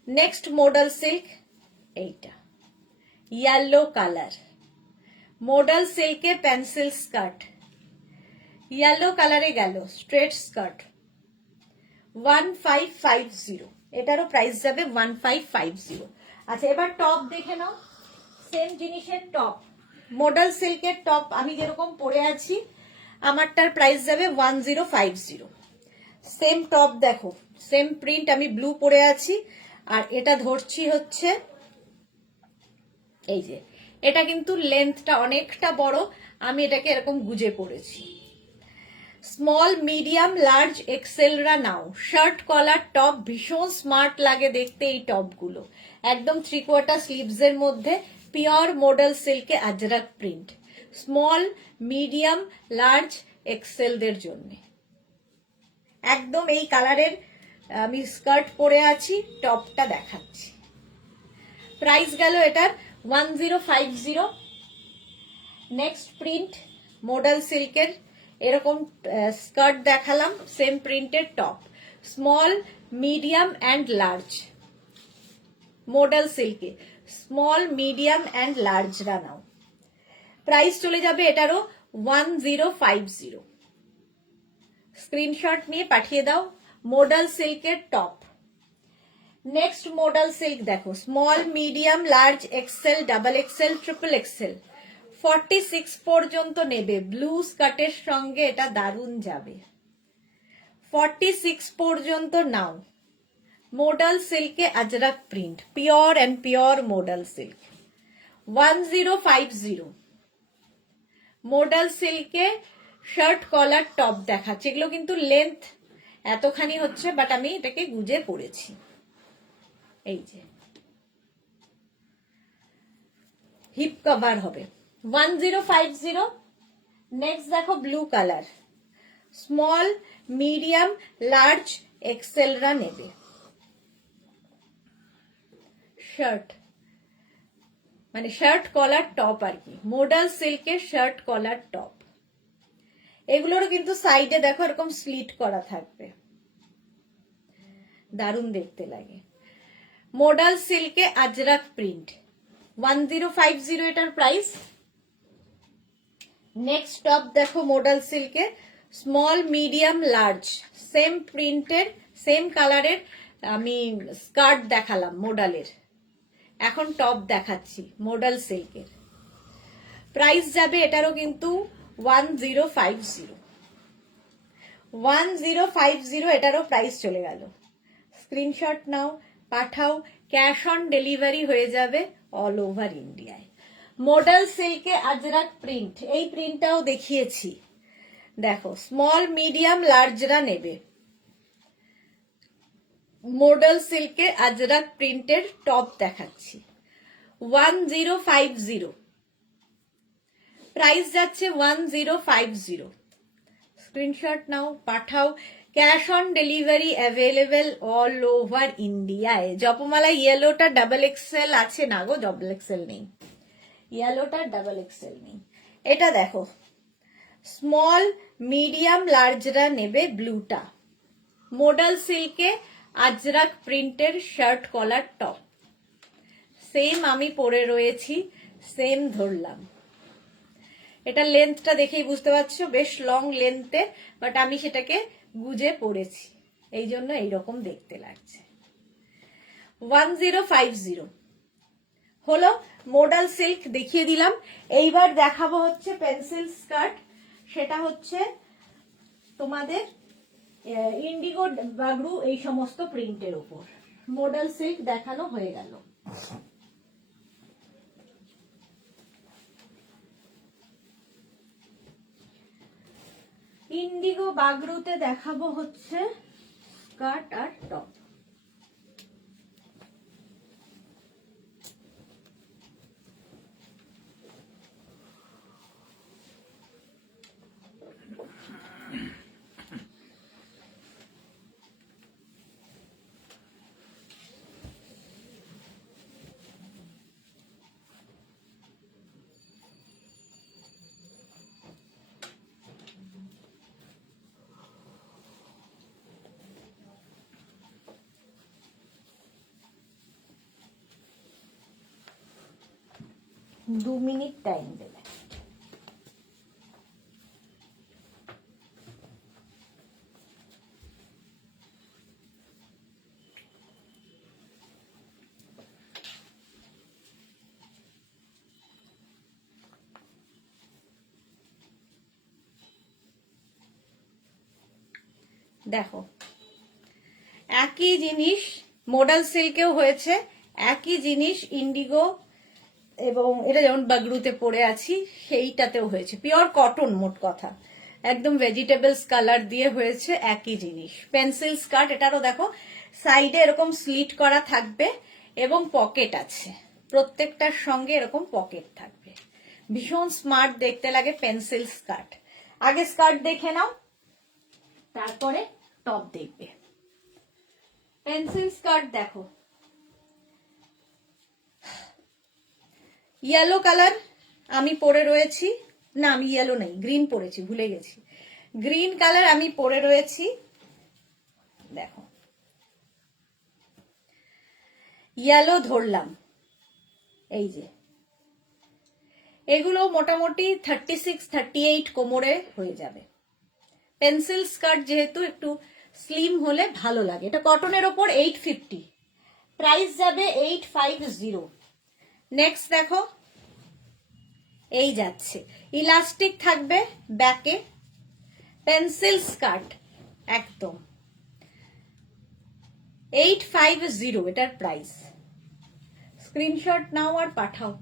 নেক্সট মডেল সিল্ক, এইটা ইয়েলো কালার মডেল সিল্কে পেন্সিল স্কার্ট, ইয়েলো কালারে গেল, স্ট্রেট স্কার্ট 1550, এটারও প্রাইস যাবে 1550। আচ্ছা এবার টপ দেখে নাও, সেম জিনিসের টপ, মডেল সিল্কের টপ আমি যেরকম পরে আছি আমারটার প্রাইস যাবে 1050। সেম টপ দেখো, সেম প্রিন্ট, আমি ব্লু পরে আছি, আর এটা ধরছি হচ্ছে এই যে, এটা কিন্তু লেন্থটা অনেকটা বড়, আমি এটাকে এরকম গুজে পরেছি। স্মল, মিডিয়াম, লার্জ, এক্সেলরা নাও। শার্ট কলার টপ ভীষণ স্মার্ট লাগে দেখতে এই টপগুলো, একদম 3/4 স্লিভস এর মধ্যে, পিওর মডেল সিল্কে Ajrakh print. Small, medium, large, এক্সেলদের জন্য একদম এই কালারের আমি স্কার্ট পরে আছি, টপটা দেখাচ্ছি। প্রাইস গেল এটার 1050। নেক্সট প্রিন্ট মডেল সিল্কের এরকম স্কার্ট দেখালাম, সেম প্রিন্টের top, small, medium and large, model সিল্কে স্মল, মিডিয়াম অ্যান্ড লার্জ নাও। প্রাইস চলে যাবে এটারও 1050। স্ক্রিনশট নিয়ে পাঠিয়ে দাও। মডেল সিল্কের টপ। নেক্সট মডেল সিল্ক দেখো, small, medium, large, XL, double XL, triple XL 46 পর্যন্ত নেবে, ব্লু স্কার্টের সঙ্গে এটা দারুণ যাবে। 46 পর্যন্ত নাও। মডেল সিল্কে Ajrakh print, pure and pure model silk 1050। Model সিল্কে শার্ট কলার টপ দেখাচ্ছে, এগুলো কিন্তু লেন্থ এতখানি হচ্ছে, বাট আমি এটাকে গুজে পরেছি। এই যে হিপ কভার হবে 1050। নেক্সট দেখো blue colour, small, medium, large, এক্সেলরা নেবে। শার্ট মানে শার্ট কলার টপ আর কি, মডেল সিল্কের শার্ট কলার টপ। এগুলোরও কিন্তু সাইডে দেখো এরকম স্লিট করা থাকবে, দারুণ দেখতে লাগে। মডেল সিল্কে আজরাক প্রিন্ট 1050 এটার প্রাইস। নেক্সট টপ দেখো মডেল সিল্কে, স্মল, মিডিয়াম, লার্জ, সেম প্রিন্টের সেম কালারের আমি স্কার্ট দেখালাম মডেলের, এখন টপ দেখাচ্ছি মডেল সিল্কের। প্রাইস যাবে এটারও কিন্তু 1050। 1050 এটারও প্রাইস চলে গেল। স্ক্রিনশট নাও, পাঠাও, ক্যাশ অন ডেলিভারি হয়ে যাবে অল ওভার ইন্ডিয়ায়। মডেল সিল্কে আজরাক প্রিন্ট, এই প্রিন্টটাও দেখিয়েছি দেখো, স্মল, মিডিয়াম, লার্জরা নেবে। মডেল সিল্কে আজরাক প্রিন্টের টপ দেখাচ্ছি 1050। প্রাইস যাচ্ছে 1050। স্ক্রিনশট নাও, পাঠাও, cash on delivery available all over ইন্ডিয়ায়। জপমালা ইয়েলোটা ডাবল এক্সেল আছে না গো, ডাবল এক্সেল নেই, ইয়েলোটা ডাবল এক্সেল নেই। এটা দেখো স্মল, মিডিয়াম, লার্জরা নেবে ব্লুটা। মডেল সিল্কে আজরাক প্রিন্টের শার্ট কলার টপ, সেম আমি পরে রয়েছি, সেম ধরলাম। এটা লেন্থটা দেখেই বুঝতে পারছো বেশ লং লেন্থে, বাট আমি সেটাকে গুজে পরেছি, এই জন্য এইরকম দেখতে লাগছে। 1050 হলো মডেল সিল্ক দেখিয়ে দিলাম। এইবার দেখাবো হচ্ছে পেন্সিল স্কার্ট, সেটা হচ্ছে তোমাদের ইন্ডিগো, বাগরু, এই সমস্ত প্রিন্টের উপর। মডেল সিল্ক দেখানো হয়ে গেল। ইন্ডিগো বাগরুতে দেখাবো হচ্ছে স্কার্ট আর টপ। দু মিনিট টাইম দেবে। দেখো একই জিনিস মডাল সিল্কেও হয়েছে, একই জিনিস ইন্ডিগো এবং এটা যেমন বাগরুতে পরে আছি সেইটাতেও হয়েছে, পিওর কটন, মোট কথা একদম ভেজিটেবলস কালার দিয়ে হয়েছে, একই জিনিস। পেন্সিল স্কার্ট, এটারও দেখো সাইডে এরকম স্লিট করা থাকবে এবং পকেট আছে, প্রত্যেকটার সঙ্গে এরকম পকেট থাকবে, ভীষণ স্মার্ট দেখতে লাগে পেন্সিল স্কার্ট। আগে স্কার্ট দেখে নাও, তারপরে টপ দেখবে। পেন্সিল স্কার্ট দেখো, ইয়েলো কালার আমি পরে রয়েছি, না আমি ইয়েলো নেই, গ্রিন পরেছি, ভুলে গেছি, গ্রিন কালার আমি পরে রয়েছি। দেখো ইয়েলো ধরলাম, এই যে এগুলো মোটামুটি 36-38 কোমরে হয়ে যাবে। পেন্সিল স্কার্ট যেহেতু একটু স্লিম হলে ভালো লাগে। এটা কটনের ওপর 850, প্রাইস যাবে 850। নেক্সট দেখো, এই যাচ্ছে ইলাস্টিক থাকবে ব্যাকে, পেন্সিল স্কার্ট একদম 850 এটার প্রাইস। স্ক্রিনশট নাও আর পাঠাও,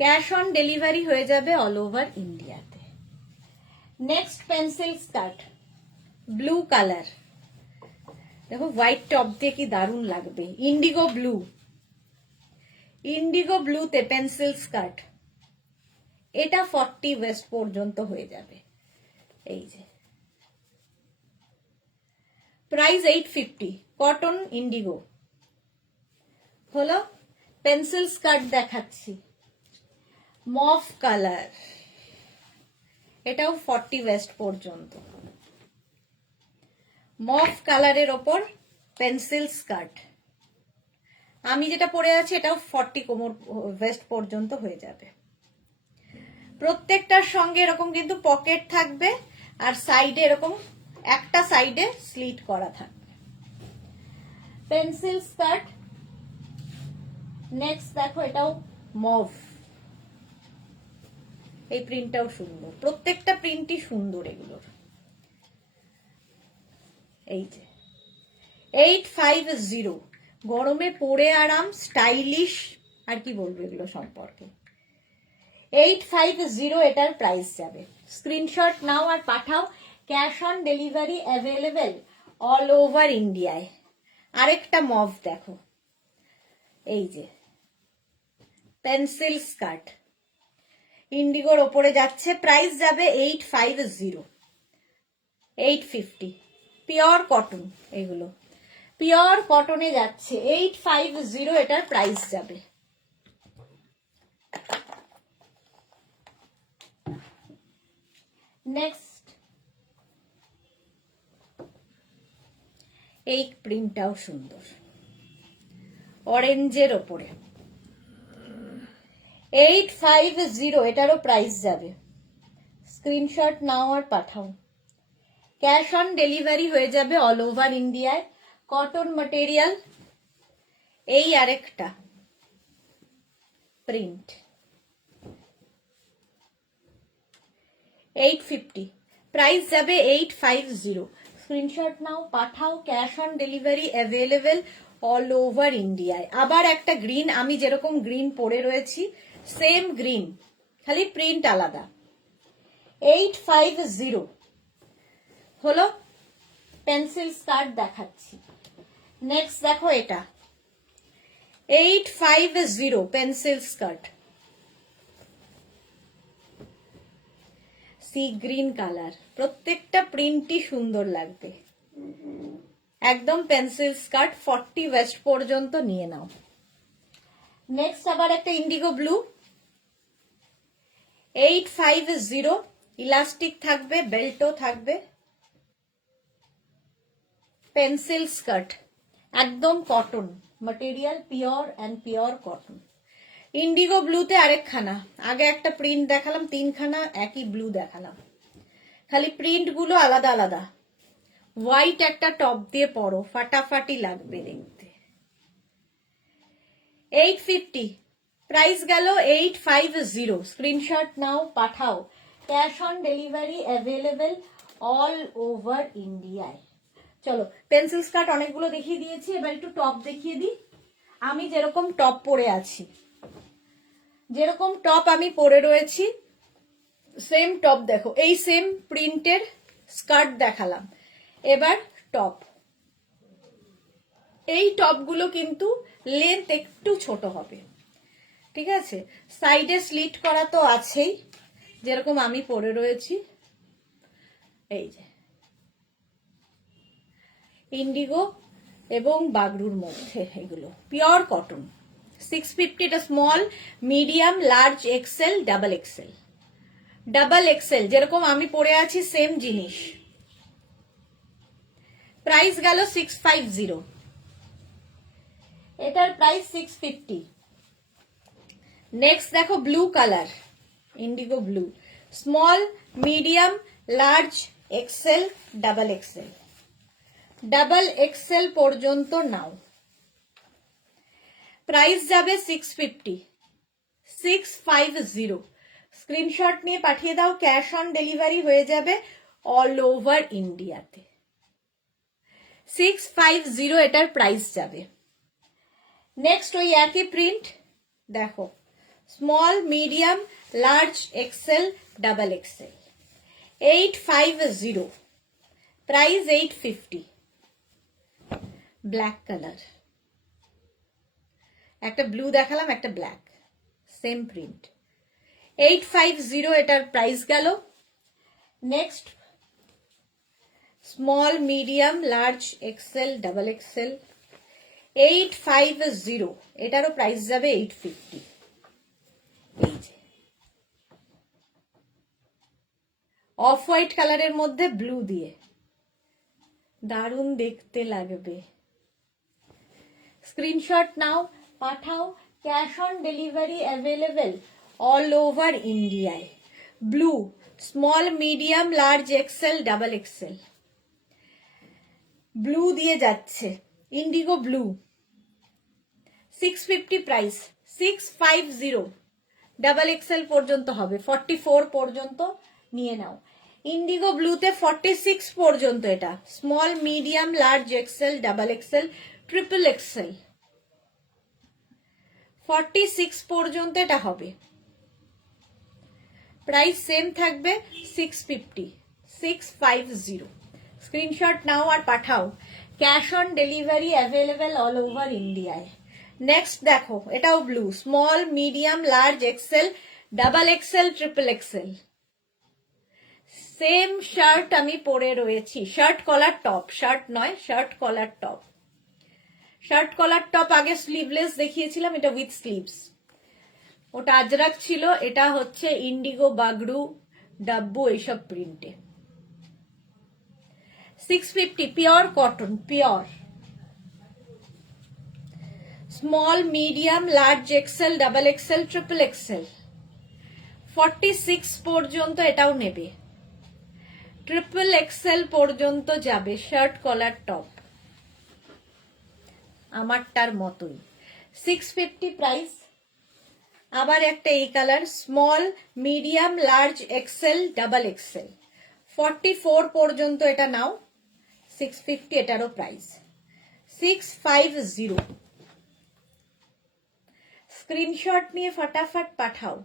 ক্যাশ অন ডেলিভারি হয়ে যাবে অল ওভার ইন্ডিয়াতে। Next pencil skirt blue colour, দেখো হোয়াইট টপ দিয়ে কি দারুণ লাগবে, ইন্ডিগো ব্লু, ইন্ডিগো ব্লুতে পেন্সিল স্কার্ট, এটা 40 ওয়েস্ট পর্যন্ত হয়ে যাবে। এই যে প্রাইস 850, কটন ইন্ডিগো। হলো পেন্সিল স্কার্ট দেখাচ্ছি মফ কালার, এটাও 40 ওয়েস্ট পর্যন্ত, মফ কালারের ওপর পেন্সিল স্কার্ট। আমি যেটা পরে আছি এটাও 40 কোমর ওয়েস্ট পর্যন্ত হয়ে যাবে। প্রত্যেকটার সঙ্গে এরকম কিন্তু পকেট থাকবে, আর সাইডে এরকম একটা সাইডে স্লিট করা থাকবে, পেন্সিল স্কার্ট। নেক্সট দেখো এটাও মভ, এই প্রিন্টটাও সুন্দর, প্রত্যেকটা প্রিন্টই সুন্দর এগুলোর। এই যে 850, গরমে পরে আরাম, স্টাইলিশ, আর কি বলবো এগুলো সম্পর্কে। 850 এটার প্রাইস যাবে। স্ক্রিনশট নাও আর পাঠাও, cash on delivery available all over ইন্ডিয়ায়। আরেকটা মভ দেখো, এই যে পেন্সিল স্কার্ট ইন্ডিগোর ওপরে যাচ্ছে, প্রাইস যাবে 850, 850, পিওর কটন, এগুলো পিওর কটনে যাচ্ছে, 850 এটার প্রাইস যাবে। নেক্সট এই প্রিন্টটাও সুন্দর, অরেঞ্জের ওপরে 850, এটারও প্রাইস যাবে। স্ক্রিনশট নাও আর পাঠাও, ক্যাশ অন ডেলিভারি হয়ে যাবে অল ওভার ইন্ডিয়ায়, কটন ম্যাটেরিয়াল। এই আরেকটা প্রিন্ট 850, প্রাইস যাবে 850। স্ক্রিনশট নাও পাঠাও, cash on delivery available all over ইন্ডিয়ায়। আবার একটা গ্রিন, আমি যেরকম গ্রিন পরে রয়েছি সেম গ্রিন, খালি প্রিন্ট আলাদা, 850 হলো। পেন্সিল স্কার্ট দেখাচ্ছি। নেক্সট দেখো এটা 850 pencil skirt, sea green colour, প্রত্যেকটা প্রিন্টই সুন্দর লাগবে, একদম পেন্সিল স্কার্ট, 40 ওয়েস্ট পর্যন্ত নিয়ে নাও। নেক্সট আবার একটা ইন্ডিগো ব্লু, 850, ইলাস্টিক থাকবে, বেল্টও থাকবে, পেন্সিল স্কার্ট, একদম cotton material, pure and pure cotton. Indigo ব্লুতে আরেকখানা, আগে একটা প্রিন্ট দেখালাম, 3খানা একই ব্লু দেখালাম, খালি প্রিন্ট গুলো আলাদা আলাদা। হোয়াইট একটা টপ দিয়ে পরো, ফাটাফাটি লাগবে দেখতে। 850, প্রাইস গেল 850। স্ক্রিনশট নাও পাঠাও, cash on delivery available all over ইন্ডিয়ায়। চলো পেন্সিল স্কার্ট অনেকগুলো দেখিয়ে দিয়েছি, এবার একটু টপ দেখিয়ে দিই। আমি যেরকম টপ পরে আছি, যেরকম টপ আমি পরে রয়েছি, সেম টপ দেখো, এই সেম প্রিন্টের স্কার্ট দেখালাম, এবার টপ। এই টপগুলো কিন্তু লেন্থ একটু ছোট হবে, ঠিক আছে। সাইডে স্লিট করা তো আছেই, যেরকম আমি পরে রয়েছি, এই যে ইন্ডিগো এবং বাগরুর মধ্যে, এগুলো পিওর কটন। 650, এটা small, medium, large, XL, double XL. Double XL যেরকম আমি পরে আছি সেম জিনিস। প্রাইস গেল 650, এটার প্রাইস 650। নেক্সট দেখো blue colour, indigo blue, small, medium, large, XL, double XL. Double XL পর্যন্ত নাও। প্রাইস যাবে 650, 650। স্ক্রিনশট নিয়ে পাঠিয়ে দাও, ক্যাশ অন ডেলিভারি হয়ে যাবে অল ওভার ইন্ডিয়াতে। 650 এটার প্রাইস যাবে। নেক্সট ওই একই প্রিন্ট দেখো, small, medium, large, XL, double XL. 850, price 850। Black colour, একটা ব্লু দেখালাম, একটা ব্ল্যাক, সেম প্রিন্ট। 850 এটার প্রাইস গেল। Next small, medium, large, XL, double XL. 850, এটারও প্রাইস যাবে 850। এই যে অফ হোয়াইট কালারের মধ্যে ব্লু দিয়ে, দারুণ দেখতে লাগবে। স্ক্রিনশট নাও, পাঠাও, cash on delivery available all over ইন্ডিয়ায়। Blue, small, medium, large, XL, double XL. Blue দিয়ে যাচ্ছে, indigo blue. 650 price, 650। Double XL পর্যন্ত হবে, 44 পর্যন্ত নিয়ে নাও। ইন্ডিগো ব্লুতে 46 পর্যন্ত, এটা small, medium, large, XL, double XL, triple XL. 46 পর্যন্ত এটা হবে। প্রাইস সেম থাকবে 650, 650। স্ক্রিনশট নাও আর পাঠাও, cash on delivery available all over ইন্ডিয়ায়। নেক্সট দেখো, এটাও blue, small, medium, large, XL, double XL, triple XL. Same shirt আমি পরে রয়েছি, শার্ট কলার টপ, শার্ট নয়, shirt collar top. Shirt collar top আগে স্লিভলেস দেখিয়েছিলাম, এটা উইথ স্লিভস, ওটা আজরাক ছিল, এটা হচ্ছে ইন্ডিগো, বাগড়ু, ডাব্বু, এইসব প্রিন্টে। 650, pure cotton, pure. Small, medium, large, XL, double XL, triple XL. 46 পর্যন্ত এটাও নেবে, ট্রিপল এক্সেল পর্যন্ত যাবে। শার্ট কলার টপ আমারটার মতোই, 650 প্রাইস। আবার একটা এই colour, small, medium, large, XL, double XL. 44 পর্যন্ত এটা নাও, 650 এটারও প্রাইস। 650। স্ক্রিনশট নিয়ে ফটাফট পাঠাও,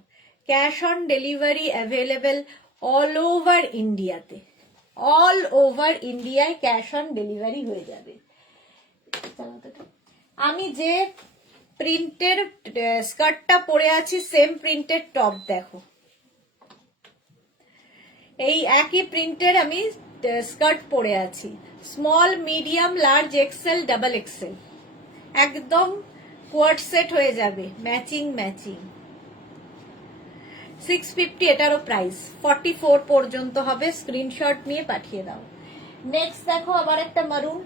cash on delivery available all over ইন্ডিয়াতে। অল ওভার ইন্ডিয়ায় ক্যাশ অন ডেলিভারি হয়ে যাবে। আমি যে প্রিন্টের স্কার্টটা পরে আছি সেম প্রিন্টের টপ দেখো, এই একই প্রিন্টের আমি স্কার্ট পরে আছি, small, medium, large, XL, double XL. একদম কোয়ার্ড সেট হয়ে যাবে, ম্যাচিং ম্যাচিং। 650 এটারও প্রাইস। 44 পর্যন্ত হবে, স্ক্রিনশট নিয়ে পাঠিয়ে দাও। নেক্সট দেখো আবার একটা maroon,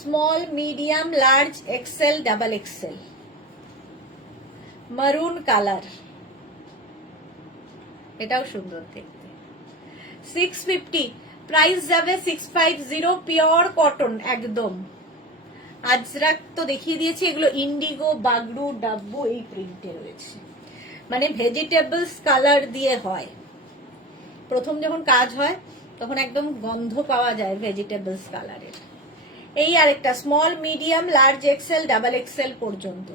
small, medium, large, XL, double XL, maroon colour, এটাও সুন্দর দেখতে। 650 প্রাইস যাবে 650, পিওর কটন একদম। আজরাক তো দেখিয়ে দিয়েছি, এগুলো ইন্ডিগো, বাগড়ু, ডাব্বু এই প্রিন্টে রয়েছে, মানে ভেজিটেবলস কালার দিয়ে হয়। প্রথম যখন কাজ হয় তখন একদম গন্ধ পাওয়া যায় ভেজিটেবলস কালারের। এই আরেকটা small medium large XL double XL পর্যন্ত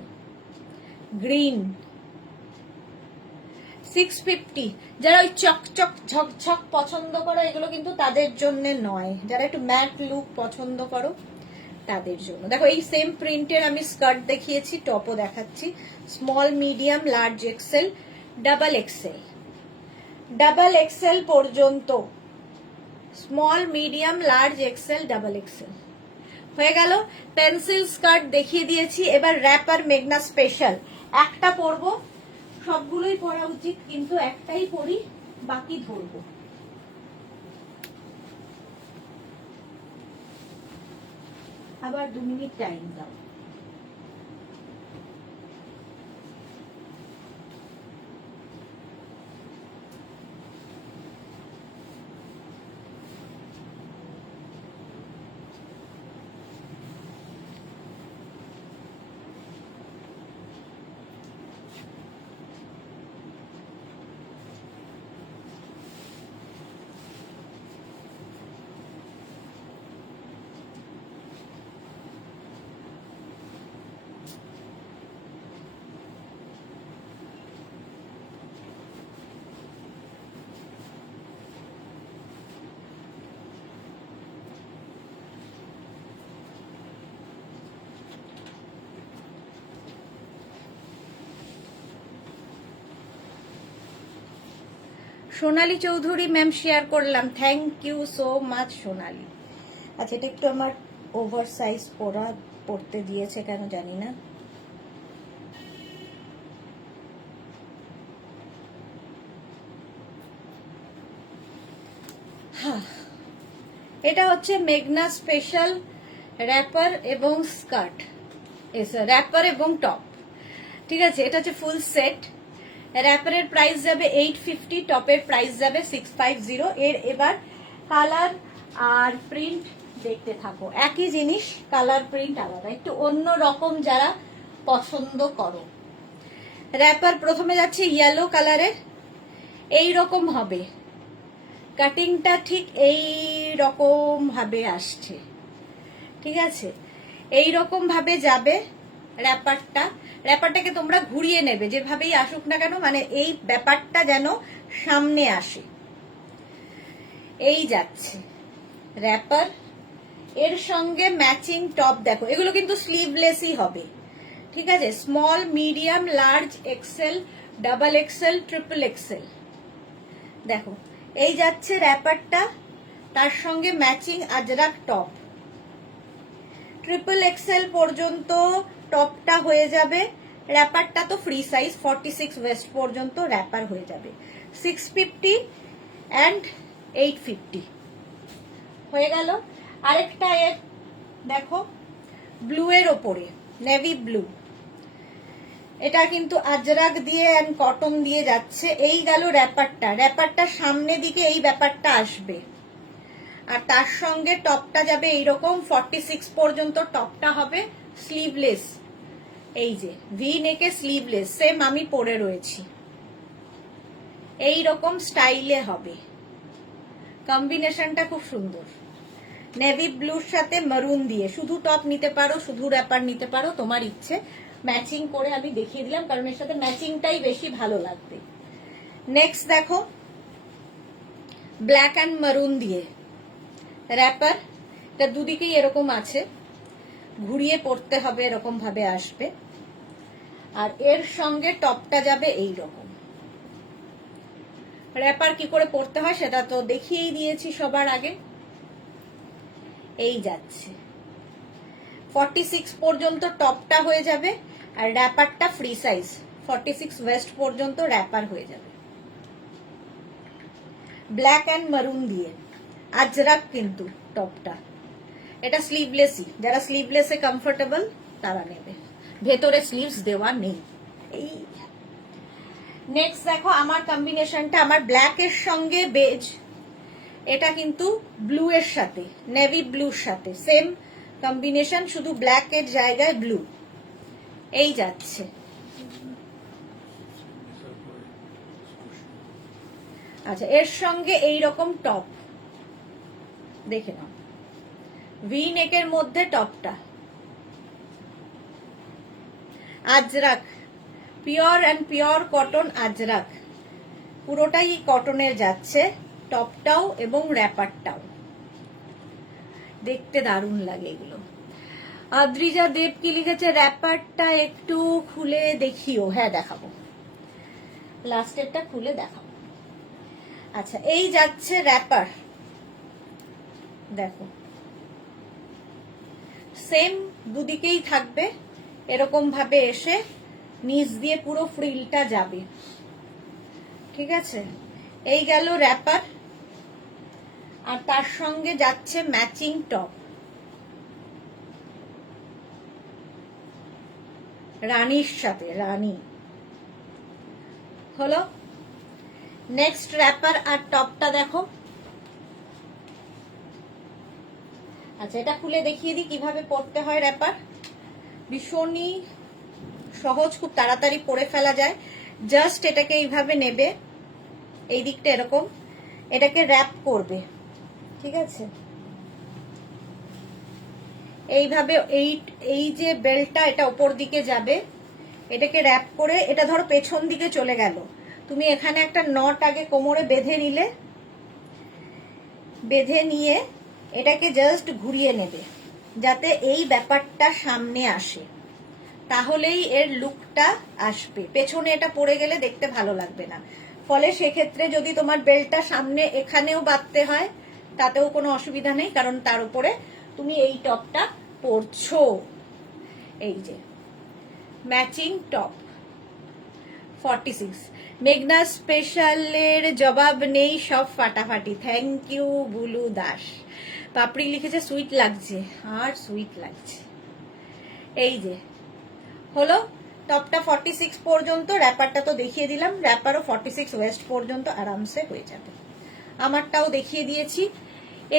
গ্রিন 650। যারা ওই চকচক ঝকঝক পছন্দ করো এগুলো কিন্তু তাদের জন্য নয়, যারা একটু ম্যাট লুক পছন্দ করো তাদের জন্য। দেখো এই সেম প্রিন্টের আমি স্কার্ট দেখিয়েছি, টপও দেখাচ্ছি। Small medium large XL double XL, double XL পর্যন্ত, small medium large XL double XL হয়ে গেল। পেন্সিল স্কার্ট দেখিয়ে দিয়েছি। এবার র্যাপার মেঘনা স্পেশাল একটা পরবো, সবগুলোই পরা উচিত কিন্তু একটাই পরি, বাকি ধরবো। আবার 2 মিনিট টাইম দাও। সোনালী চৌধুরী ম্যাম শেয়ার করলাম, থ্যাংক ইউ সো মাচ সোনালী। আচ্ছা এটা একটু আমার ওভার সাইজ পড়তে দিয়েছে কেন জানি না। হ্যাঁ, এটা হচ্ছে মেঘনা স্পেশাল র্যাপার এবং স্কার্ট, র্যাপার এবং টপ। ঠিক আছে, এটা হচ্ছে ফুল সেট। র্যাপারের প্রাইস যাবে 850, টপের প্রাইস যাবে 650। এর এবার কালার আর প্রিন্ট দেখতে থাকো, একই জিনিস কালার প্রিন্ট আলাদা, একটু অন্য রকম যারা পছন্দ করো। র্যাপার প্রথমে যাচ্ছে ইয়েলো কালারের, এই রকম হবে কাটিংটা, ঠিক এই রকম ভাবে আসছে। ঠিক আছে, এই রকম ভাবে যাবে র্যাপারটাকে তোমরা ঘুরিয়ে নেবে যেভাবেই আসুক না কেন, মানে এই ব্যাপারটা যেন সামনে আসে। এই যাচ্ছে র্যাপার, এর সঙ্গে ম্যাচিং টপ। দেখো এগুলো কিন্তু স্লিভলেসই হবে। ঠিক আছে, small medium large XL double XL triple Excel. দেখো এই যাচ্ছে র্যাপারটা, তার সঙ্গে matching Ajrak top. Triple XL পর্যন্ত টপটা হয়ে যাবে, র্যাপারটা তো ফ্রি সাইজ 46 ওয়েস্ট পর্যন্ত র্যাপার হয়ে যাবে। 650 অ্যান্ড 850 হয়ে গেল। আরেকটা এর দেখো ব্লু এর ওপরে, নেভি ব্লু, এটা কিন্তু আজরাক দিয়ে এন্ড কটন দিয়ে যাচ্ছে। এই গেল র্যাপারটা সামনে দিকে এই ব্যাপারটা আসবে, আর তার সঙ্গে টপটা যাবে এইরকম 46 পর্যন্ত টপটা হবে স্লিভলেস। এই যে ভি নেকে স্লিভলেস, সেম আমি পরে রয়েছি, এই রকম স্টাইলে হবে। কম্বিনেশনটা খুব সুন্দর, নেভি ব্লুর সাথে মারুন দিয়ে। শুধু টপ নিতে পারো, শুধু র্যাপার নিতে পারো, তোমার ইচ্ছে। ম্যাচিং করে আমি দেখিয়ে দিলাম কারণ এর সাথে ম্যাচিংটাই বেশি ভালো লাগবে। নেক্সট দেখো ব্ল্যাক অ্যান্ড মারুন দিয়ে র্যাপার, এটা দুদিকেই এরকম আছে, ঘুরিয়ে পড়তে হবে, এরকম ভাবে আসবে। আর এর সঙ্গে টপটা যাবে এই রকম। র্যাপার কি করে পড়তে হয় সেটা তো দেখিয়েই দিয়েছি সবার আগে। এই যাচ্ছে 46 পর্যন্ত টপটা হয়ে যাবে, আর র্যাপারটা ফ্রি সাইজ 46 ওয়েস্ট পর্যন্ত র্যাপার হয়ে যাবে। ব্ল্যাক অ্যান্ড মারুন দিয়ে আজরাক কিন্তু টপটা, এটা স্লিভলেসই, যারা স্লিভলেসে কমফোর্টেবল তারা নেবে, ভেতরে স্লিভস দেওয়া নেই। এই নেক্সট দেখো আমার কম্বিনেশনটা, আমার ব্ল্যাক এর সঙ্গে বেজ, এটা কিন্তু ব্লু এর সাথে, নেভি ব্লুর সাথে সেম কম্বিনেশন, শুধু ব্ল্যাক এর জায়গায় ব্লু। এই যাচ্ছে আচ্ছা, এর সঙ্গে এই রকম টপ, দেখে নাও, ভি নেকের মধ্যে টপটা, Ajrak, pure and pure cotton Ajrak, পুরোটাই কটনের যাচ্ছে, টপটাও এবং র্যাপারটাও দেখতে দারুণ লাগে এগুলো। আদ্রিজা দেব কি লিখেছে, র্যাপারটা একটু খুলে দেখিও। হ্যাঁ দেখাবো, লাস্টেরটা খুলে দেখাবো। আচ্ছা, এই যাচ্ছে র্যাপার, দেখো সেম দুদিকেই থাকবে, এরকম ভাবে এসে নিচ দিয়ে পুরো ফ্রিলটা যাবে, ঠিক আছে। এই গেল র্যাপার, আর তার সঙ্গে যাচ্ছে ম্যাচিং টপ, রানীর সাথে, রানী হলো। নেক্সট র্যাপার আর টপটা দেখো। আচ্ছা, এটা খুলে দেখিয়ে দিই কিভাবে পরতে হয় র্যাপার। ভীষণই সহজ, খুব তাড়াতাড়ি পরে ফেলা যায়। জাস্ট এটাকে এইভাবে নেবে, এই দিকটা এরকম, এটাকে র্যাপ করবে, ঠিক আছে। এইভাবে এই যে বেল্টটা, এটা উপর দিকে যাবে, এটাকে র্যাপ করে, এটা ধরো পেছন দিকে চলে গেল, তুমি এখানে একটা নট আগে কোমরে বেঁধে নিলে, বেঁধে নিয়ে এটাকে জাস্ট ঘুরিয়ে নেবে যাতে এই ব্যাপারটা সামনে আসে, তাহলেই এর লুকটা আসবে। পেছনে এটা পড়ে গেলে দেখতে ভালো লাগবে না। ফলে সেক্ষেত্রে যদি তোমার বেল্টটা সামনে এখানেও বাঁধতে হয় তাতেও কোনো অসুবিধা নেই, কারণ তার উপরে তুমি এই টপটা পরছো। এই যে ম্যাচিং টপ 46। মেঘনা স্পেশালের জবাব নেই, সব ফাটাফাটি। Thank you Bulu Das. পাপড়ি লিখেছে সুইট লাগছে, আর সুইট লাগছে। এই যে হলো টপটা 46 পর্যন্ত, র্যাপারটা তো দেখিয়ে দিলাম, র্যাপারও 46 ওয়েস্ট পর্যন্ত আরামসে হয়ে যাবে। আমারটাও দেখিয়ে দিয়েছি।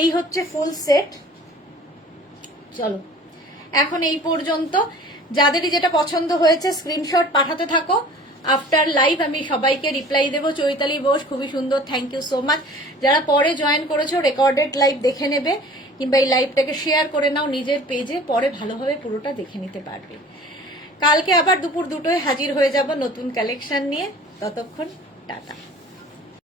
এই হচ্ছে ফুল সেট। চলো এখন এই পর্যন্ত। যাদেরই যেটা পছন্দ হয়েছে স্ক্রিনশট পাঠাতে থাকো। আফটার লাইভ আমি সবাইকে রিপ্লাই দেবো। চৈতালি বোস, খুবই সুন্দর, থ্যাংক ইউ সো মাচ। যারা পরে জয়েন করেছো রেকর্ডেড লাইভ দেখে নেবে, কিংবা এই লাইভটাকে শেয়ার করে নাও নিজের পেজে, পরে ভালোভাবে পুরোটা দেখে নিতে পারবে। কালকে আবার দুপুর 2টোয় হাজির হয়ে যাব নতুন কালেকশন নিয়ে। ততক্ষণ টাটা।